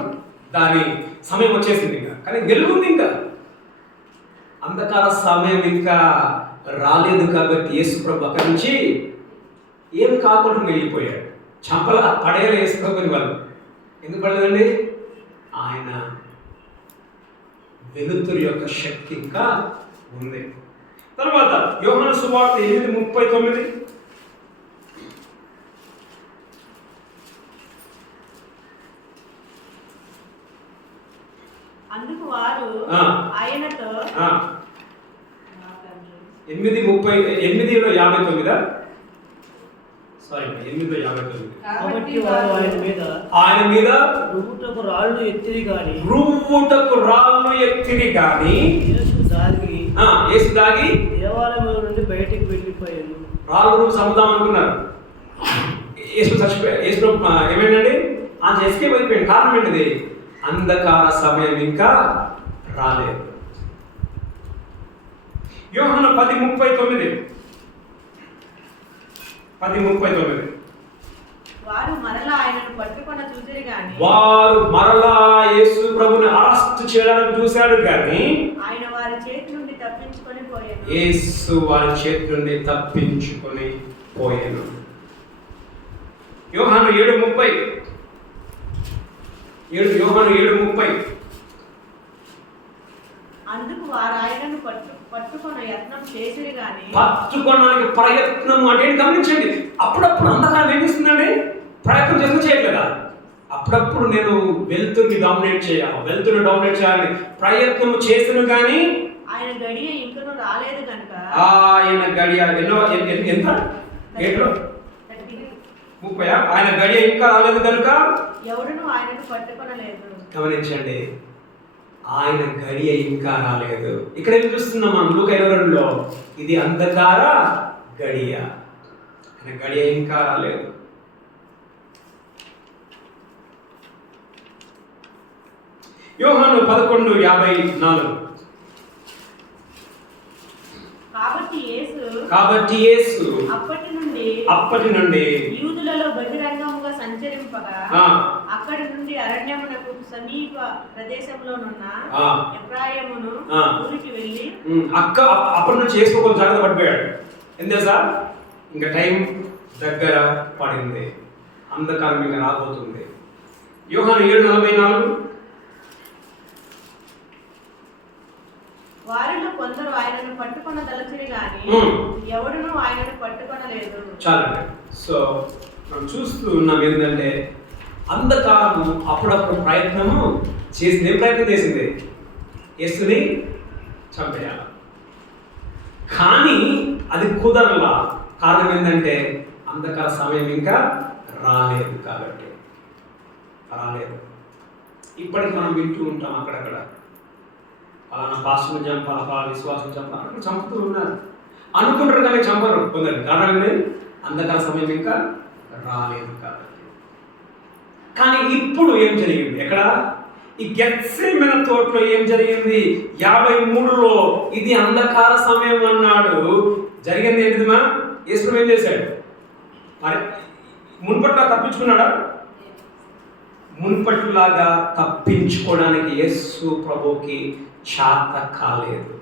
దాని సమయం వచ్చేసింది. కానీ వెలుగుంది. ఇంకా అంధకార సమయం ఇంకా రాలేదు కాబట్టి యేసు ప్రభు అక్కడి నుంచి ఏం కాకుండా వెళ్ళిపోయాడు. చంపల పడేయాలి యేసు ప్రభుని వాళ్ళు. ఎందుకు పడలేదండి? ఆయన వెలుతురు యొక్క శక్తి ఇంకా ఉంది. తర్వాత యోహాను సువార్త 8:39. అందుకు వారు ఆయనతో 8:59 సారీ 8:59. కాబట్టి వారు ఆయన మీద రువ్వుటకు రాళ్ళు ఎత్తిరి గాని యేసు దాగి దేవాలయం నుండి బయటికి వెళ్ళిపోయాను. రాళ్ళు సముదాం అనుకున్నారు. యేసు చచ్చిపోయారు. యేసు ఏమైందండి? ఆయన ఎస్కేప్ అయిపోయాడు. కారణం ఏంటిది? అంధకార సమయం ఇంకా రాలేదు. యోహాను 10:39. వారు మరలా ఆయనను పట్టుకొన చూసిరి గాని వారు మరలా యేసు ప్రభుని అరెస్ట్ చేయడానికి చూశాడు కానీ ఆయన వారి చేతి నుండి తప్పించుకొని పోయాను. యేసు వారి చేతి నుండి తప్పించుకొని పోయాను. యోహాను 7:30. అందుకు వారు ఆయనను పట్టుకొన యత్నం చేసిరి గాని పట్టుకోవడానికి ప్రయత్నం అంటే గమనించండి. అప్పుడప్పుడు అంధకారం ఏమిస్తుందండి? ప్రయత్నం చేస్తూ చేయట్లేదా? అప్పుడప్పుడు నేను వెలుతురుని డామినేట్ చేయాలని ప్రయత్నం చేసిన కానీ ఆయన గడియ ఇంకనూ రాలేదు కనుక ఆయన గడియ ఎంత 30 ఆయన గడియ ఇంకా రాలేదు కనుక ఎవరును ఆయనను పట్టుకొనలేదు. గమనించండి, ఆయన గడియ ఇంకా రాలేదు. ఇక్కడ ఏం చూస్తున్నాం మనం లూకా 22లో? ఇది అంధకార గడియ. ఆయన గడియ ఇంకా రాలేదు. యోహాను 11:54. కాబట్టి యేసు అప్పటి నుండి యూదులలో బహిరంగముగా సంచరింపగా అక్కడి నుండి అరణ్యమునకు సమీప ప్రదేశంలోనున్న ఎఫ్రాయిమును ఊరికి వెళ్ళి అప్పటి నుంచి యేసు కొంచెం జాగ్రత్త పడిపోయాడు. ఎందుకు సార్? ఇంకా టైం దగ్గర పడింది, అంధకారం ఇంకా రాబోతుంది. యోహాను 7:44. వారిలో కొందరు ఆయనను పట్టుకొన తలచిరి గాని ఎవడును ఆయనను పట్టుకొనలేదు. చాలండి. సో మనం చూస్తూ ఉన్నాం ఏంటంటే అంధకారము అప్పుడప్పుడు ప్రయత్నం చేసింది యేసుని చంపేయాల, కానీ అది కుదరలా. కారణం ఏంటంటే అంధకార సమయం ఇంకా రాలేదు కాబట్టి. ఇప్పటికి మనం వింటూ ఉంటాం అక్కడక్కడ, అలానా పాస్టర్ని చంపాలి, అలా విశ్వాసం చంపాలి, అక్కడ చంపుతూ ఉన్నారు. అనుకుంటారు కానీ చంపరు కొందరు. కారణం అంధకార సమయం ఇంకా రాలేదు కాబట్టి. కానీ ఇప్పుడు ఏం జరిగింది? ఎక్కడ? ఈ గెత్సేమనే తోటలో ఏం జరిగింది? 53లో ఇది అంధకార సమయం అన్నాడు. జరిగింది ఏంటిదిమా? యేసు ఏం చేశాడు? మరి మున్పట్లా తప్పించుకున్నాడా? మున్పట్లాగా తప్పించుకోవడానికి యేసు ప్రభుకి చేత కాలేదు.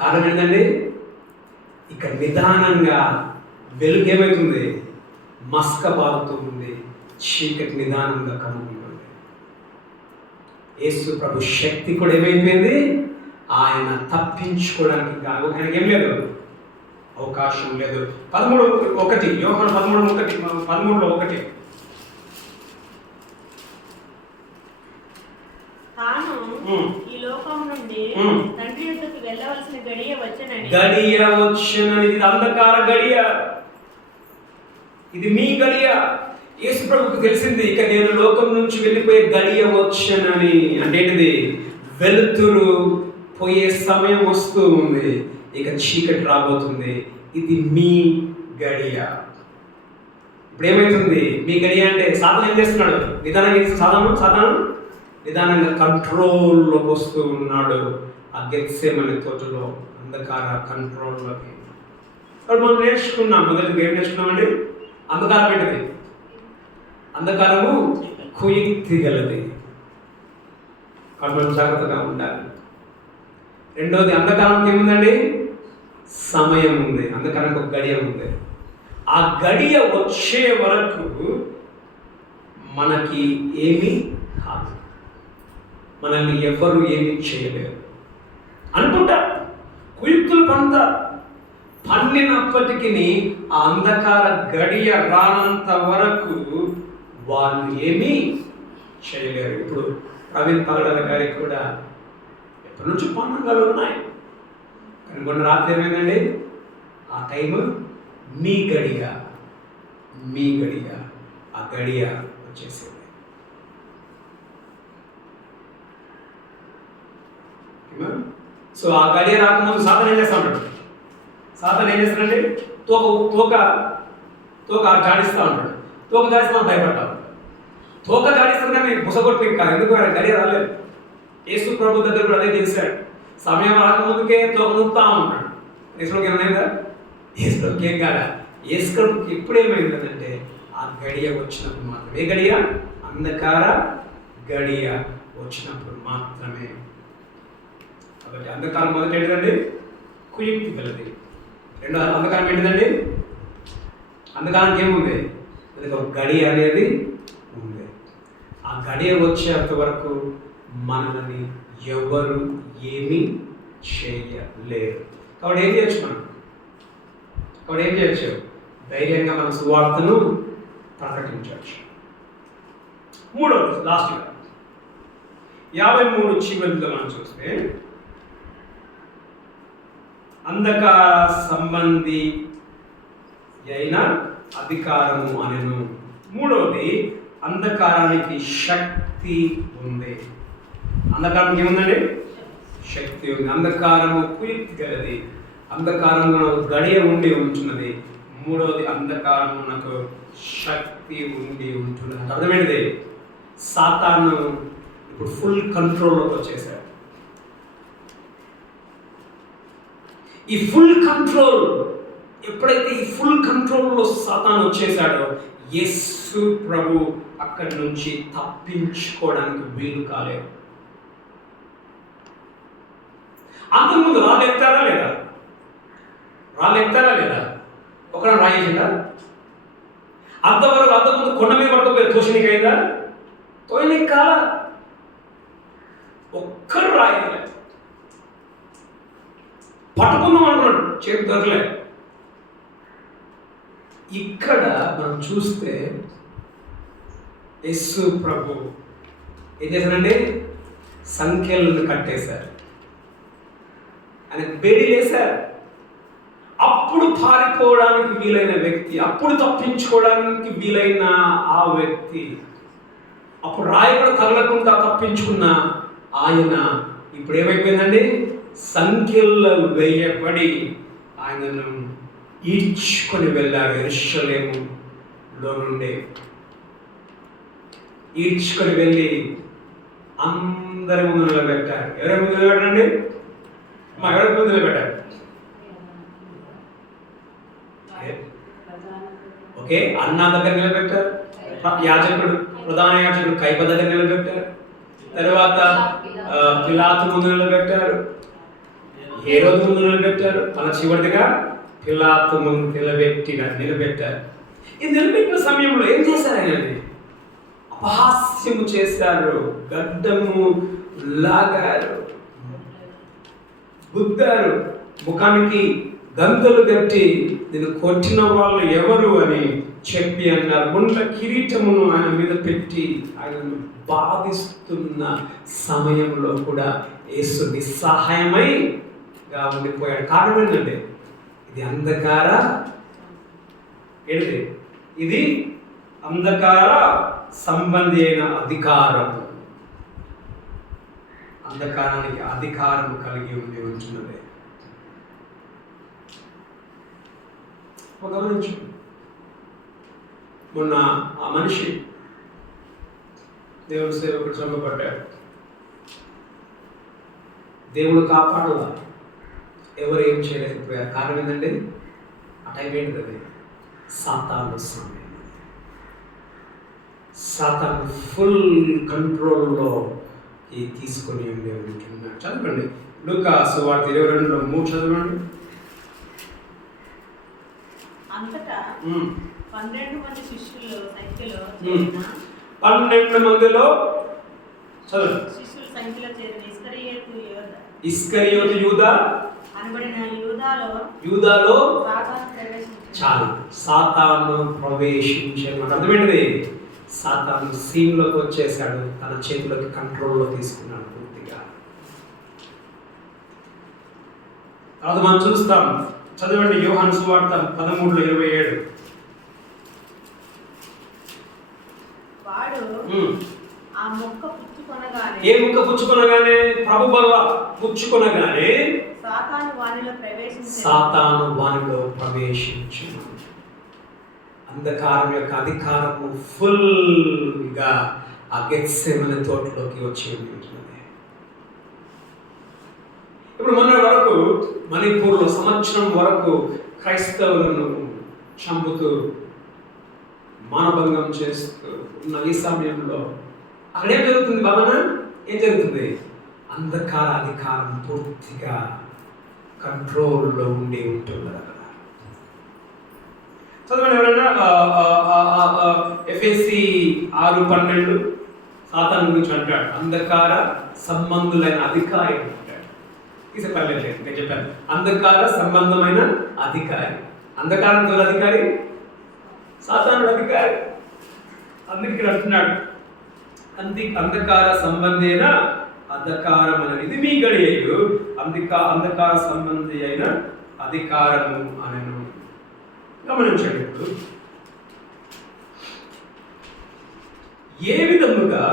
కారణం ఏంటండి? ఇక నిదానంగా వెలుగు ఏమవుతుంది? మస్క బారుతూ ఉంది, చీకటి నిదానంగా కమ్ముకుంటుంది. యేసు ప్రభు శక్తి కూడా ఏమైపోయింది? ఆయన తప్పించుకోవడానికి ఆయనకి ఏం లేదు, అవకాశం లేదు. 13:1 యోహాను 13:1 తాను ఈ లోకం నుండి తండ్రి యొద్దకు వెళ్ళవలసిన గడియ వచ్చనని. ఇది అంధకార గడియ, ఇది మీ గడియ. యేసు ప్రభువుకు తెలిసింది ఇక నేను లోకం నుంచి వెళ్ళిపోయే గడియ వచ్చనని. అంటే ఏంటిది? వెలుతురు పోయే సమయం వస్తూ ఉంది, ఇక చీకటి రాబోతుంది. ఇది మీ గడియ. ఇప్పుడు ఏమవుతుంది? మీ గడియ అంటే సాధన ఏం చేస్తున్నాడు? సాధనం నిదానంగా కంట్రోల్లోకి వస్తూ ఉన్నాడు. ఆ గెత్సేమనే తోటలో అంధకార కంట్రోల్లోకి. మనం నేర్చుకున్నాం, మొదటిగా ఏం నేర్చుకున్నామండి? అంధకారం ఏంటిది? అంధకారము కుయుక్తి గలది, కంట్రోల్ జాగ్రత్తగా ఉండాలి. రెండోది, అంధకారం ఏముందండి? సమయం ఉంది. అంధకారానికి ఒక గడియ ఉంది. ఆ గడియ వచ్చే వరకు మనకి ఏమీ కాదు, మనల్ని ఎవరు ఏమీ చేయలేరు అనుకుంటా. కుయుక్తులు పన్నినప్పటికీ ఆ అంధకార గడియ రానంత వరకు వాళ్ళు ఏమీ చేయలేరు. ఇప్పుడు ప్రవీణ్ పగడాల గారికి కూడా ఎప్పటి నుంచి పన్నులు ఉన్నాయి, కానీ మొన్న రాత్రి ఏమైందండి, ఆ టైము మీ గడియ ఆ గడియ వచ్చేసింది. సో ఆ గడియ రాకముందు సాధన ఏం చేస్తాడు? సాధన ఏం చేస్తాడంటే తోక జాడిస్తూ ఉంటాడు. తోక జాడిస్తే మనం భయపడతాం. తోక జాడిస్తుంటే మీరు బుసగొట్టి కాదు, ఎందుకు గడియ రాలేదు. యేసు ప్రభు దగ్గర కూడా అదే చేశాడు. సమయం రాకముందుకే తోక నూపుతా ఉంటాడు. యేసులోకి ఏమైందా? యేసులోకి ఏం కాదా? యేసులోకి ఎప్పుడు ఏమైందంటే ఆ గడియ వచ్చినప్పుడు మాత్రమే. ఏ గడియ? అంధకార గడియ వచ్చినప్పుడు మాత్రమే. కాబట్టి అంధకారం మొదటి ఏంటండి? కుయుక్తి గలది. రెండో అంధకారం ఏంటిదండి? అంధకారానికి ఏముంది? అది ఒక గడియ అనేది ఉంది. ఆ గడియ వచ్చేంత వరకు మనల్ని ఎవరు ఏమీ చేయలేరు. కాబట్టి ఏం చేయొచ్చు? ధైర్యంగా మన సువార్తను ప్రకటించవచ్చు. మూడవది లాస్ట్గా 53 చివరిలో మనం చూస్తే అంధకార సంబంధి అయిన అధికారము అనెను. మూడవది అంధకారానికి శక్తి ఉంది. అంధకారానికి ఏముందండి? శక్తి ఉంది. అంధకారము కుయుక్తి గలది. అంధకారంలో గడియ ఉండి ఉంటున్నది. మూడవది అంధకారమునకు శక్తి ఉండి ఉంటున్నది. అర్థమైనది? సాతాను ఇప్పుడు ఫుల్ కంట్రోల్లోకి వచ్చేసాడు. ఈ ఫుల్ కంట్రోల్ ఎప్పుడైతే ఈ ఫుల్ కంట్రోల్లో సాతాను వచ్చేసాడో యేసు ప్రభు అక్కడి నుంచి తప్పించుకోవడానికి వీలు కాలేదు. అంతకుముందు రాళ్ళు ఎత్తారా లేదా? ఒకరు రాయేసిందా? అంతకుముందు కొండ మీద పడుకోపోయి తోషణికి అయిందా? తోయనికి కాల ఒక్కరు రాయలేదు. పట్టుకుందాం అనుకున్నాడు, చేతి దొరకలే. ఇక్కడ మనం చూస్తే యేసు ప్రభు ఏం చేశారంటే సంఖ్యలను కట్టేశారు, ఆయన బేడీలేశారు. అప్పుడు పారిపోవడానికి వీలైన వ్యక్తి, అప్పుడు తప్పించుకోవడానికి వీలైన ఆ వ్యక్తి, అప్పుడు రాయి కూడా తగలకుండా తప్పించుకున్న ఆయన ఇప్పుడు ఏమైపోయిందండి? సంఖ్యల్లో వేయబడి ఆయనను ఈడ్చుకొని వెళ్ళారు. యెరూషలేములో నుండి ఈడ్చుకొని వెళ్ళి అందరి ముందు నిలబెట్టారు. ఎవరి ముందు నిలబెట్టండి? ఎవరి ముందు నిలబెట్టారు? ఓకే, అన్నా దగ్గర నిలబెట్టారు. ప్రధాన యాజకుడు కైప దగ్గర నిలబెట్టారు. తర్వాత పిలాతు ముందు నిలబెట్టారు. హేరోదు ముందు నిలబెట్టారు. తన చివరిగా పిలాతు ముందు నిలబెట్టారు. ఈ నిలబెట్టిన సమయంలో ఏం చేశారు? ఆయనని అపహాస్యము చేశారు, గడ్డము లాగారు, గుద్దారు, ముఖానికి గంతులు కట్టి నేను కొట్టిన వాళ్ళు ఎవరు అని చెప్పి అన్నారు. ముండ్ల కిరీటమును ఆయన మీద పెట్టి ఆయనను బాధిస్తున్న సమయంలో కూడా యేసు నిస్సహాయమైగా ఉండిపోయాడు. కారణం ఏంటంటే ఇది అంధకార సంబంధి అయిన అధికారం. అంధకారానికి అధికారం కలిగి ఉంటున్నది. గమనించు, మొన్న ఆ మనిషి దేవుడి సేవకుడు చంపబడ్డాడు. దేవుడు కాపాడాల, ఎవరు ఏం చేయలేకపోయారు. కారణం ఏంటంటే ఆ టైం ఏంటది? సాతాను సమయం. సాతాను ఫుల్ కంట్రోల్లో తీసుకొని ఉంటున్నాడు. చదవండి లూకా సువార్త 22:3 చదవండి. అంతటా ఉమ్. 12 మంది శిష్యుల సంఖ్యలో ఉమ్. చేరిన 12 మందిలో చదువు. శిష్యుల సంఖ్యలో చేరిన ఇస్కరియోతు యూదా అనబడిన యూదాలో సాతాను ప్రవేశించాడు. చాలు, సాతాను ప్రవేశించాడు. అర్థమేంటిది? సాతాను సీన్లోకి వచ్చేసాడు, తన చేతిలోకి కంట్రోల్లో తీసుకున్నాడు పూర్తిగా. తర్వాత మనం చూస్తాం, చదవండి యోహాను సువార్త 13:27. వాడు ఆ మొక్క పుచ్చుకొనగానే, ఏ ముక్క పుచ్చుకొనగానే? ప్రభు బల్ల పుచ్చుకొనగానే సాతాను వానిలో ప్రవేశించును. అంధకారం యొక్క అధికారము ఫుల్గా ఆ గెత్సేమనే తోటలోకి వచ్చి ఉంటున్నది. ఇప్పుడు మొన్న వరకు మణిపూర్లో సంవత్సరం వరకు క్రైస్తవులను చంపుతూ మానభంగం చేస్తూ ఉన్న ఈ సమయంలో అక్కడ ఏం జరుగుతుంది భావన? ఏం జరుగుతుంది? అంధకార అధికారం పూర్తిగా కంట్రోల్లో ఉండి ఉంటుంది అక్కడ. చదవండి ఎవరైనా ఎఫ్ఎస్సి 6:12 సాతాను గురించి అంటాడు, అంధకార సంబంధులైన అధికారి అంటాడు. పర్లేదు, నేను చెప్పాను, అంధకార సంబంధమైన అధికారి. అంధకారంతో అధికారి సాతానుడు అధికారి. అందుకే అంటున్నాడు, అంధకార సంబంధైన అధికారం అనేది మీ గడియలు, అంధకార సంబంధి అయిన అధికారము అనను. గమనించండి, ఇప్పుడు ఏ విధముగా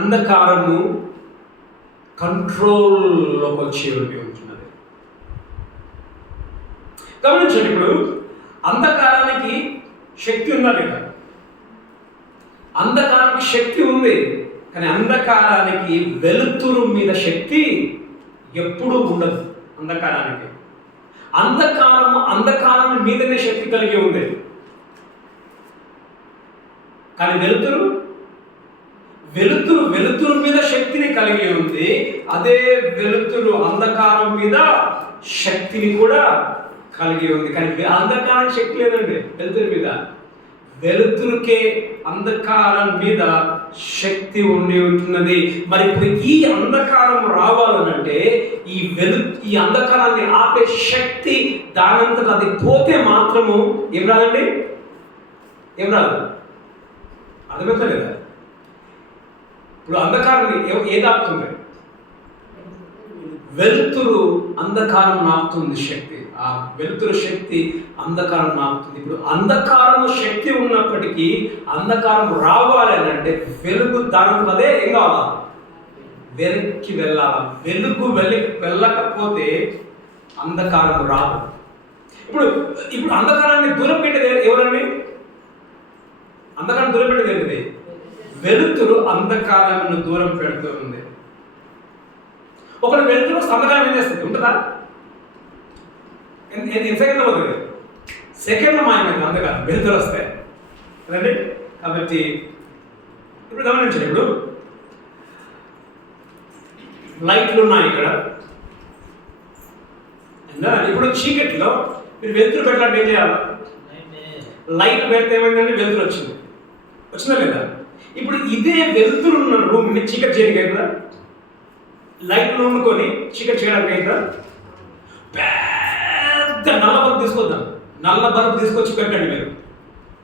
అంధకారము కంట్రోల్లోకి వచ్చి ఉంటున్నది. గమనించండి, ఇప్పుడు అంధకారానికి శక్తి ఉందా లేదా? అంధకారానికి శక్తి ఉంది, కానీ అంధకారానికి వెలుతురు మీద శక్తి ఎప్పుడూ ఉండదు. అంధకారం మీదనే శక్తి కలిగి ఉంది, కానీ వెలుతురు మీద శక్తిని కలిగి ఉంది. అదే వెలుతురు అంధకారం మీద శక్తిని కూడా కలిగి ఉంది, కానీ అంధకారానికి శక్తి లేదండి వెలుతురు మీద. వెలుతురుకే అంధకారం మీద శక్తి ఉంటున్నది. మరి ఇప్పుడు ఈ అంధకారం రావాలనంటే ఈ అంధకారాన్ని ఆపే శక్తి దానంతట అది పోతే మాత్రము ఏం రాదండి? ఏం రాదు? అర్థమవుతా లేదా? ఇప్పుడు అంధకారాన్ని ఏది ఆపుతుంది? వెలుతురు అంధకారం ఆపుతుంది శక్తి. ఆ వెలుతురు శక్తి అంధకారం ఆపుతుంది. ఇప్పుడు అంధకారము శక్తి ఉన్నప్పటికీ అంధకారం రావాలి అని అంటే వెలుగు దానికి అదే ఏం కావాలా? వెనక్కి వెళ్ళాలి. వెలుగు వెళ్ళకపోతే అంధకారం రాదు. ఇప్పుడు అంధకారాన్ని దూరం పెట్టేది ఎవరండి? అంధకారం దూరం పెట్టేది ఏంటిది? వెలుతురు అంధకారాన్ని దూరం పెడుతూ ఉంది. ఒకటి వెలుతురు అంధకారం ఏం చేస్తుంది? ఉంటుందా? సెకండ్లో పోతుంది, సెకండ్లో మాయమైంది అంధకారం వెలుతురు వస్తాయి కదండి. కాబట్టి ఇప్పుడు గమనించండి, ఇప్పుడు లైట్లు ఉన్నాయి ఇక్కడ. ఇప్పుడు చీకటిలో మీరు వెలుతురు పెట్టాలంటే ఏం చేయాలి? లైట్ పెడితే ఏమైందండి? వెలుతురు వచ్చిందా లేదా? ఇప్పుడు ఇదే వెలుతురు ఉన్న రూమ్ని చీకటి చేయడానికి అవుతుందా? లైట్లు వండుకొని చీకటి చేయడానికి అవుతుందా? పెద్ద నల్ల బల్బు తీసుకొద్దాం, నల్ల బల్బు తీసుకొచ్చి పెట్టండి మీరు.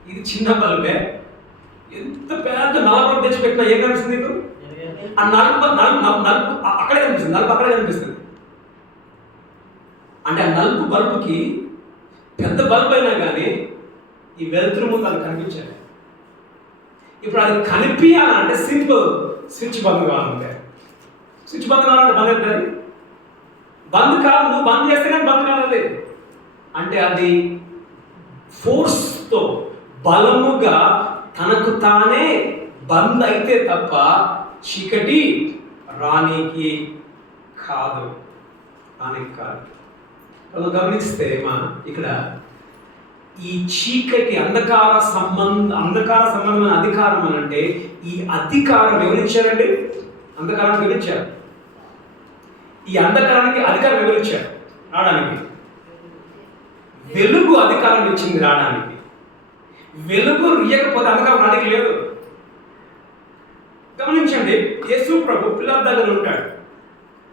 ఇది చిన్న బల్బే, ఎంత పెద్ద నల్ల బల్బు తెచ్చి పెట్టినా ఏం కనిపిస్తుంది మీకు? ఆ నలుపు అక్కడే కనిపిస్తుంది, నలుపు అక్కడే కనిపిస్తుంది. అంటే ఆ నలుపు బల్బుకి పెద్ద బల్బు అయినా కానీ ఈ వెలుతురు ముందు అది కనిపించాలి. ఇప్పుడు అది కనిపించాలంటే సింపుల్, స్విచ్ బంద్ కావాలంటే. స్విచ్ బంద్ కావాలంటే బంద్ అవుతుంది, బంద్ కాదు, నువ్వు బంద్ చేస్తే కానీ బంద్ కావాలి. అంటే అది ఫోర్స్తో బలముగా తనకు తానే బంద్ అయితే తప్ప చీకటి రానికి కాదు. గమనిస్తే ఇక్కడ ఈ చీకటి అంధకార సంబంధమైన అధికారం అని అంటే ఈ అధికారం ఎవరిచ్చారండి? అంధకారానికి ఎవరిచ్చారు? ఈ అంధకారానికి అధికారం ఎవరిచ్చారు రావడానికి? వెలుగు అధికారం ఇచ్చింది రావడానికి. వెలుగు ఇయ్యకపోతే అంధకారం రానికి లేదు. గమనించండి, యేసు ప్రభు పిల్లల దగ్గర ఉంటాడు.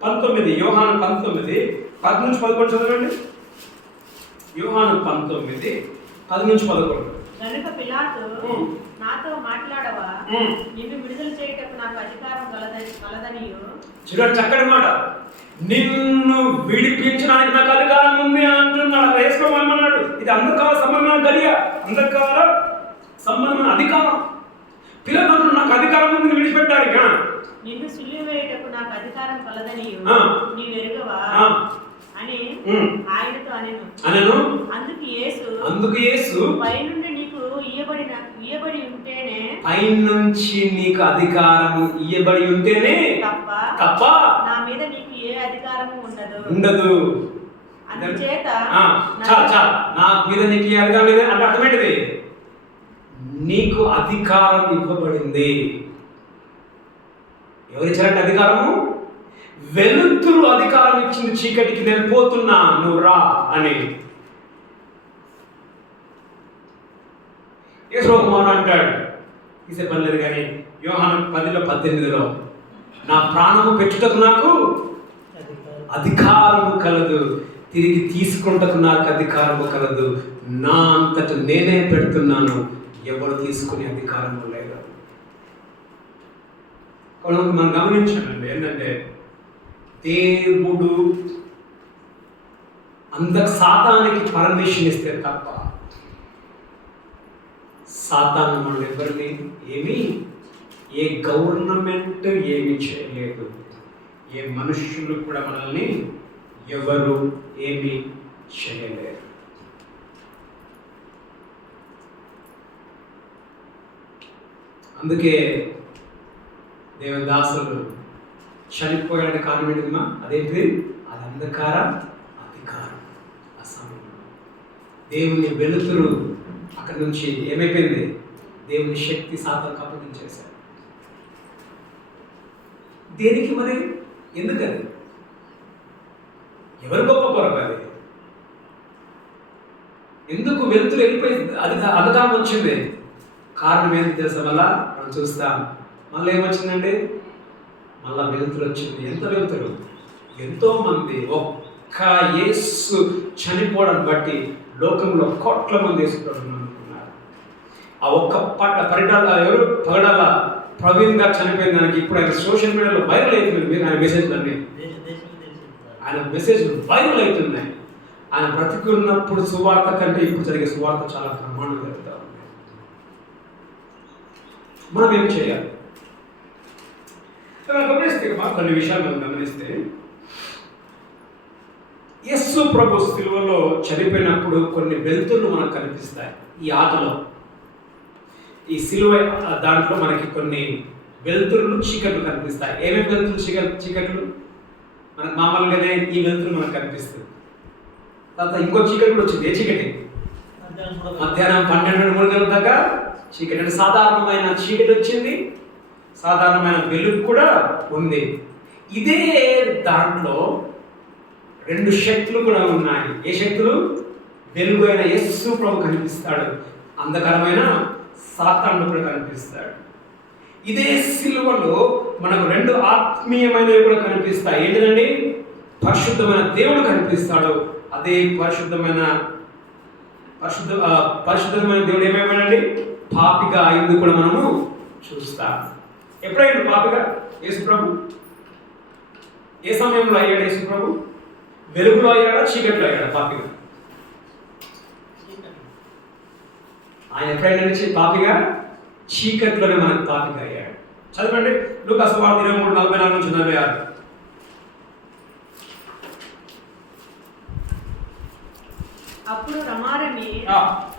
19 యోహాను 19 10 నుంచి 11 చదవండి. యోహాను 19 10 నుంచి 11. కనుక పిలాతు నాతో మాట్లాడవా, నిన్ను విడుదల చేయటకు నాకు అధికారం కలదనియు. చూడండి, చక్కటి మాట. నిన్ను విడిపించడానికి నాకు అధికారం ఉంది అంటున్నాడు. వేసుకోమన్నాడు. ఇది అంధకార సంబంధమైన గడియ, అంధకార సంబంధమైన అధికారం. పిల్లలు నాకు అధికారం ఉంది విడిచిపెట్టారు. నిన్ను సిలువ వేయటకు నాకు అధికారం కలదనియు నీవు ఎరుగవా అని ఆయనతో అనెను. అందుకు యేసు పైనుండి నీకు ఇయ్యబడి ఉంటేనే, పైనుంచి నీకు అధికారము ఇయ్యబడి ఉంటేనే తప్ప నా మీద నీకు ఏ అధికారము ఉండదు. అందుచేత నా మీద నీకు ఏ అధికారం లేదు అంటే అర్థమేంటిది? నీకు అధికారం ఇవ్వబడింది. ఎవరిచ్చారంటే అధికారము? వెలుతురు అధికారం ఇచ్చింది చీకటికి, నేను పోతున్నా నువ్వు రా అని. యేసు ఒక మాట అంటాడు, తీసే పర్లేదు కానీ యోహాను 10:18 నా ప్రాణము పెట్టుటకు నాకు అధికారము కలదు, తిరిగి తీసుకుంటకు నాకు అధికారము కలదు. నా అంతట నేనే పెడుతున్నాను, ఎవరు తీసుకునే అధికారము లేదు. మనం గమనించండి, ఏంటంటే దేవుడు సాతానికి పర్మిషన్ ఇస్తే తప్ప సాతాను మనం ఎవరిని ఏ గవర్నమెంట్ ఏమి చేయలేదు. ఏ మనుష్యులు కూడా మనల్ని ఎవరు ఏమి చేయలేరు. అందుకే దేవదాసులు చనిపోయాడని కారణం ఏంటిదమ్మా? అదేంటిది? అది అంధకార అధికారం. ఆ సమయంలో దేవుని వెలుతురు అక్కడి నుంచి ఏమైపోయింది? దేవుని శక్తి సాతానుకు అప్పగించేశారు. దేనికి మరి? ఎందుకని? ఎవరు గొప్ప కొరకు? అది ఎందుకు వెలుతురు వెళ్ళిపోయింది? అది అధికారం వచ్చింది. కారణం ఏంటి తెలుసా? వల్ల మనం చూస్తాం. మళ్ళీ ఏమొచ్చిందండి? మళ్ళా వెలుతురు వచ్చింది. ఎంత వెలుతురు! ఎంతో మంది ఒక్క యేసు చనిపోవడం బట్టి లోకంలో కోట్ల మంది యేసుప్రభువుని నమ్ముకున్నారు. ఆ ఒక్క పగడాల ప్రవీణ్ గారు చనిపోయిన దానికి ఇప్పుడు ఆయన సోషల్ మీడియాలో వైరల్ అవుతుంది. ఆయన మెసేజ్ అన్నీ, ఆయన మెసేజ్ వైరల్ అవుతున్నాయి. ఆయన బ్రతికున్నప్పుడు సువార్త కంటే ఇప్పుడు జరిగే సువార్త చాలా బ్రహ్మాండంగా జరుగుతూ ఉంది. మనం ఏం చేయాలి? గమనిస్తే కొన్ని విషయాలు మనం గమనిస్తే, యేసు ప్రభు సిలువలో చనిపోయినప్పుడు కొన్ని వెలుతుర్లు మనకు కనిపిస్తాయి. ఈ ఆటలో, ఈ సిలువ దాంట్లో మనకి కొన్ని వెలుతురులు చీకట్లు కనిపిస్తాయి. ఏమేమి వెలుతురు? చీకట్లు మనకు మామూలుగానే ఈ వెలుతురు మనకు కనిపిస్తుంది. తర్వాత ఇంకో చీకటి కూడా వచ్చింది. ఏ చీకటి? మధ్యాహ్నం 12-3 గంటల దాకా చీకటి. అంటే సాధారణమైన చీకటి వచ్చింది, సాధారణమైన వెలుగు కూడా ఉంది. ఇదే దాంట్లో 2 శక్తులు కూడా ఉన్నాయి. ఏ శక్తులు? వెలుగు అయిన యేసు ప్రభు కనిపిస్తాడు, అంధకారమైన సాతాను కూడా కనిపిస్తాడు. ఇదే సిలువలో మనకు 2 ఆత్మీయమైనవి కూడా కనిపిస్తాయి. ఏంటండి? పరిశుద్ధమైన దేవుడు కనిపిస్తాడు. అదే పరిశుద్ధమైన దేవుడు ఏమైపోయాడండి? పాపిగా అయింది కూడా మనము చూస్తాం. ఎప్పుడైనా పాపిగా యేసు ప్రభు? ఏ సమయంలో అయ్యాడు యేసు ప్రభు? వెలుగులో అయ్యాడా, చీకట్లో అయ్యాడా పాపిగా? ఆయన ఎప్పుడైనా నుంచి పాపిగా? చీకట్లోనే మనకు పాపిగా అయ్యాడు. చదవండి లూకా సువార్త 23:44 నుంచి 46. అప్పుడు రమారమి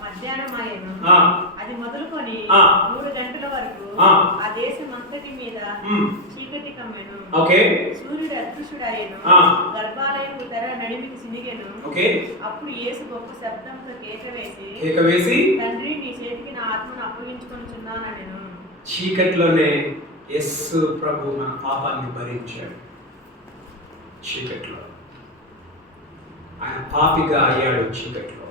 మధ్యాహ్నమాయెను. అది మొదలుకొని 3 గంటల వరకు ఆ దేశం అంతటి మీద చీకటి కమ్మెను. సూర్యుడు అదృశ్యుడాయెను. గర్భాలయపు తెర నడిమికి సినిగెను. అప్పుడు యేసు గొప్ప శబ్దంతో కేక వేసి తండ్రి, నీ చేతికి నా ఆత్మను అప్పగించుకొనుచున్నానెను. చీకట్లోనే యేసు ప్రభు మన పాపాన్ని భరించాడు. చీకట్లో ఆయన పాపిగా అయ్యాడు. చీకట్లో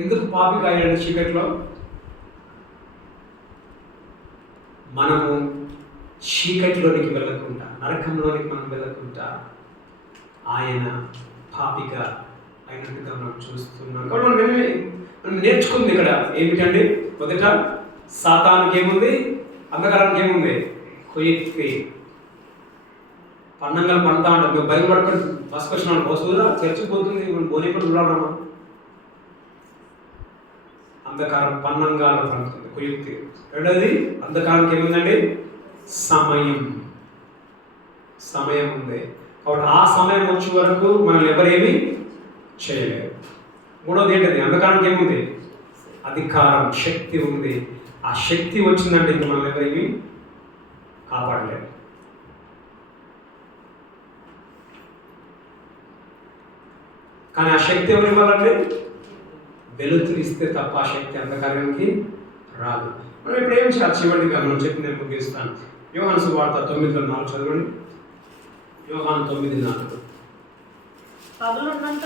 ఎందుకు పాపిగా అయ్యాడు చీకట్లో? మనము చీకటిలోనికి వెళ్ళకుండా, నరకంలోనికి మనం వెళ్ళకుండా ఆయన పాపిగా అయినట్టుగా మనం చూస్తున్నాం. కాబట్టి మనం నేర్చుకుంది ఇక్కడ ఏమిటండి? మొదట సాతానికి ఏముంది? అంధకారానికి ఏముంది? కుయుక్తి. పన్నంగా పండుతా ఉంటాం. మేము బయలు పడుకొని ఫస్ట్ క్వశ్చన్ వస్తువురా చర్చిపోతుంది మనం బోనేపడి చూడాలమ్మా. అంధకారం పన్నంగాలు పండుతుంది, కుయుక్తి. రెండోది అంధకారానికి ఏముందండి? సమయం ఉంది. కాబట్టి ఆ సమయం వచ్చే వరకు మనం ఎవరేమీ చేయలేరు. మూడోది ఏంటది? అంధకారానికి ఏముంది? అధికారం, శక్తి ఉంది. ఆ శక్తి వచ్చిందంటే ఇంక మనం ఎవరేమీ కాపాడలేరు. కానీ ఆ శక్తి ఎవరు ఇవ్వాలంటే? వెలుతురు ఇస్తే తప్ప ఆ శక్తి అంధకారానికి రాదు. మనం ఇప్పుడు ఏం చేయాలి? చివరిగా మనం చెప్పి నేను ముగిస్తాను. యోహాను సువార్త 9:4 చదవండి. యోహాను 9:4. పగలున్నంత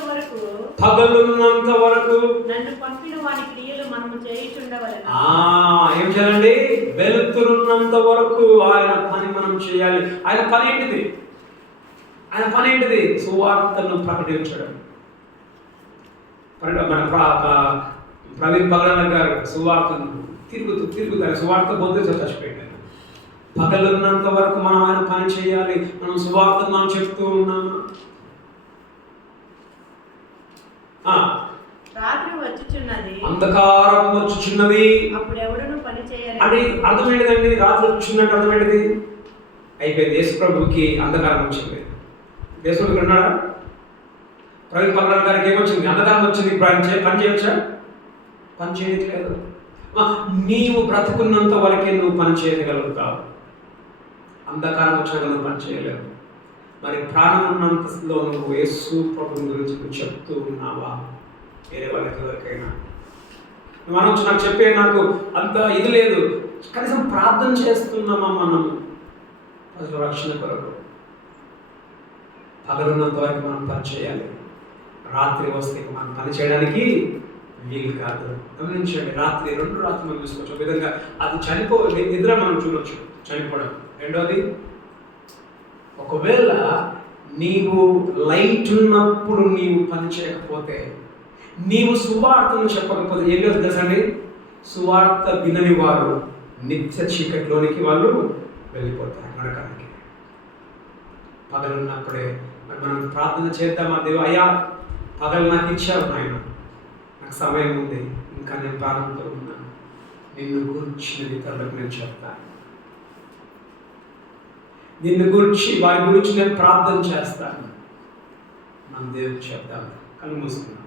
వరకు నన్ను పంపిన వాని క్రియలు మనము చేయుచుండవలెను. ఏం చేయాలండి? వెలుతురున్నంత వరకు ఆయన పని మనం చేయాలి. ఆయన పని ఏంటిది? సువార్తను ప్రకటించడం. మన ప్రవీణ్ పగలన్న గారు సువార్తను తిరుగుతారు. సువార్త పోతే చచ్చిపోయాడు. పగలున్నంత వరకు మనం ఆయన పని చేయాలి. మనం సువార్తను మనం చెప్తూ ఉన్నాము. రాత్రి వచ్చుచున్నది, అంధకారం వచ్చుచున్నది, అప్పుడు ఎవడును పని చేయాలి. అది అర్థం ఏంటిదండి? రాత్రి వచ్చుచున్నట్టు అర్థం ఏంటిది? అయిపోయింది. యేసు ప్రభుకి అంధకారం వచ్చింది. యేసు ఇక్కడ ఉన్నాడా? ప్రవీణ్ పగలన్న గారికి ఏమొచ్చింది? అంధకారం వచ్చింది. ఇప్పుడు ఆయన పని చేయవచ్చా? పని చేయట్లేదు. నీవు బ్రతుకున్నంత వరకే నువ్వు పని చేయగలుగుతావు. అంధకారం వచ్చినాక నువ్వు పని చేయలేవు. మరి ప్రాణం ఉన్నంతలో నువ్వు యేసు ప్రభుని గురించి నువ్వు చెప్తూ ఉన్నావా? వేరే వాళ్ళకి ఎవరికైనా నువ్వు అనొచ్చు, నాకు చెప్పే నాకు అంత ఇది లేదు, కనీసం ప్రార్థన చేస్తున్నామా మనం ప్రజల రక్షణ కొరకు? పగలున్నంత వరకు మనం పని చేయాలి. రాత్రి వస్తే మనం పని చేయడానికి వీలు కాదు. గమనించండి, రాత్రి 2 రాత్రులు మనం చూసుకోవచ్చు. ఒక విధంగా అది నిద్ర మనం చూడొచ్చు, చనిపోవడం. రెండోది, ఒకవేళ నీవు లైట్ ఉన్నప్పుడు నీవు పని చేయకపోతే, నీవు సువార్తను చెప్పకపోతే ఏం లేదు తెలుసండి? సువార్త వినని వారు నిత్య చీకటిలోనికి వాళ్ళు వెళ్ళిపోతారు, నరకానికి. పగలున్నప్పుడే మరి మనం ప్రార్థన చేద్దామా? దేవా, అయ్యా పగలు నాకు ఇచ్చావు నాయన, నాకు సమయం ఉంది, ఇంకా నేను ప్రారంభంతో ఉన్నాను, నిన్ను గురించిన ఇతరులకు నేను చెప్తాను, నిన్ను గురించి వారి గురించి నేను ప్రార్థన చేస్తాను. మనం దేవుడికి చెప్తాం. కళ్ళు మూసుకున్నాం.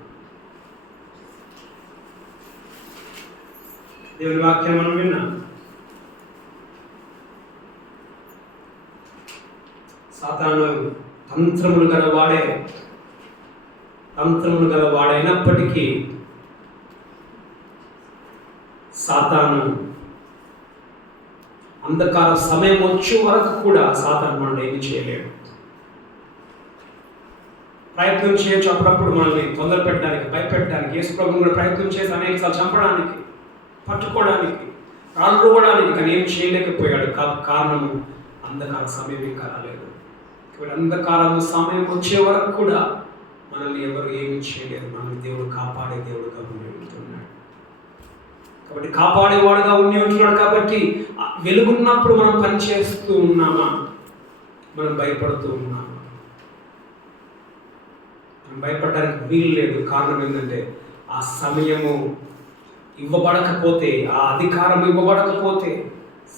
దేవుని వాక్యం మనం విన్నాం. సాతాను తంత్రములు గల వాడైనప్పటికీ సాతాను అంధకార సమయం వచ్చే వరకు కూడా సాతాను మనల్ని ఏమి చేయలేడు. ప్రయత్నం చేయొచ్చు అప్పుడప్పుడు మనల్ని తొందర పెట్టడానికి, భయపెట్టడానికి. యేసు ప్రభువును కూడా ప్రయత్నం చేసి అనేకసార్లు చంపడానికి, పట్టుకోవడానికి, రాళ్ళుకోవడానికి, కానీ ఏం చేయలేకపోయాడు. కారణము అంధకార సమయం ఇంకా రాలేదు. కాబట్టి అంధకారం సమయం వచ్చే వరకు కూడా మనల్ని ఎవరు ఏమి చేయలేరు. మనల్ని దేవుడు కాపాడే దేవుడుగా ఉండి ఉంటున్నాడు. కాబట్టి కాపాడేవాడుగా ఉండి ఉంటున్నాడు. కాబట్టి వెలుగున్నప్పుడు మనం పని చేస్తూ ఉన్నామా? మనం భయపడుతూ ఉన్నామా? మనం భయపడడానికి వీలు లేదు. కారణం ఏంటంటే ఆ సమయము ఇవ్వబడకపోతే, ఆ అధికారం ఇవ్వబడకపోతే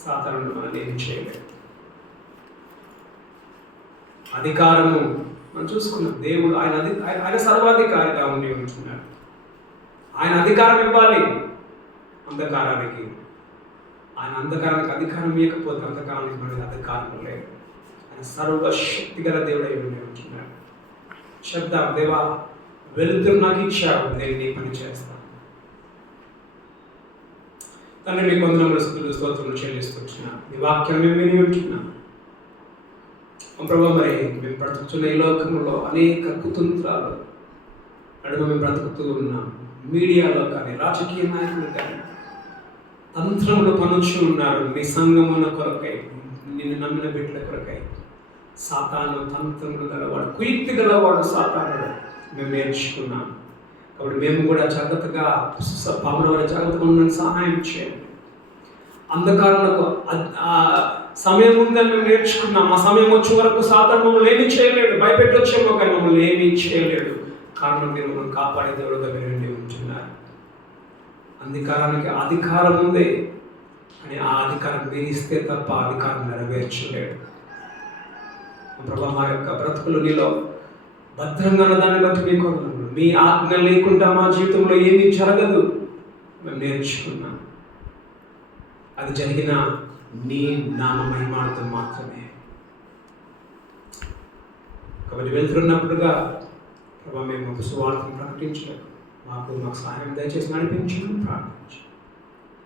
సాతాను మనం ఏం చేయలేదు. అధికారము మనం చూసుకున్నాం. దేవుడు ఆయన సర్వాధికారిగా ఉండి ఉంటున్నాడు. ఆయన అధికారం ఇవ్వాలి అంధకారానికి. ఆయన అంధకారానికి అధికారం ఇవ్వకపోతే అంధకారానికి మనకి అధికారం లేదు. ఆయన సర్వశక్తి గల దేవుడై ఉండి ఉంటున్నాడు. చెప్దాం, దేవా వెలుతురు నాకు ఇచ్చావు, నేను నీ పని చేస్తాను. తండ్రి, మీ వందనములు స్తుతులు స్తోత్రములు చెల్లిస్తున్నాను. నీ వాక్యం మేము విని ఉంటున్నాం ప్రభు. మరి మేము బ్రతుకుతున్న ఈ లోకంలో అనేక కుతంత్రాలు నడుమ మేము బ్రతుకుతూ ఉన్నాం. మీడియాలో కానీ రాజకీయ నాయకులు కానీ తంత్రములు పనుచు ఉన్నారు నీ సంగమున కొరకై, నిన్ను నమ్మిన బిడ్డల కొరకై. సాతాను తంత్రములు గలవాడు, కుయుక్తి గలవాడు సాతానుడు. మేము నేర్చుకున్నాం కాబట్టి మేము కూడా జాగ్రత్తగా పవన వల్ల జాగ్రత్తగా ఉండడానికి సహాయం చేయండి. అంధకారంలో సమయం ఉందని మేము నేర్చుకున్నాం. ఆ సమయం వచ్చే వరకు సాతాను మమ్మల్ని ఏమీ చేయలేడు. భయపెట్టొచ్చేమో కానీ మమ్మల్ని ఏమీ చేయలేడు. కారణం మీరు మమ్మల్ని కాపాడే దేవుడు దగ్గర నుండి ఉంటున్నారు. అంధకారానికి అధికారం ఉంది అని ఆ అధికారం మీరు ఇస్తే తప్ప అధికారం నెరవేర్చలేడు. ప్రభా, మా యొక్క బ్రతుకులు నీలో భద్రంగా ఉన్న దాన్ని బట్టి మీకు వందనములు. మీ ఆజ్ఞ లేకుండా మా జీవితంలో ఏమీ జరగదు మేము నేర్చుకున్నాం. అది జరిగిన నీ నామ మహిమార్థం మాత్రమే. కాబట్టి వెళ్తున్నప్పుడుగా ప్రభా మేము సువార్తను ప్రకటించలేదు. మాకు సహాయం దయచేసి నడిపించడం ప్రార్థించు.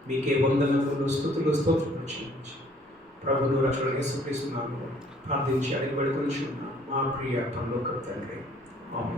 మీకే వందనములు స్తుతులు స్తోత్రములు చెల్లించి ప్రభువు రక్షణ యేసుక్రీస్తు నామములో ప్రార్థించి అడిగి పడుకొని మా ప్రియ పరలోకపు తండ్రి. ఆమేన్.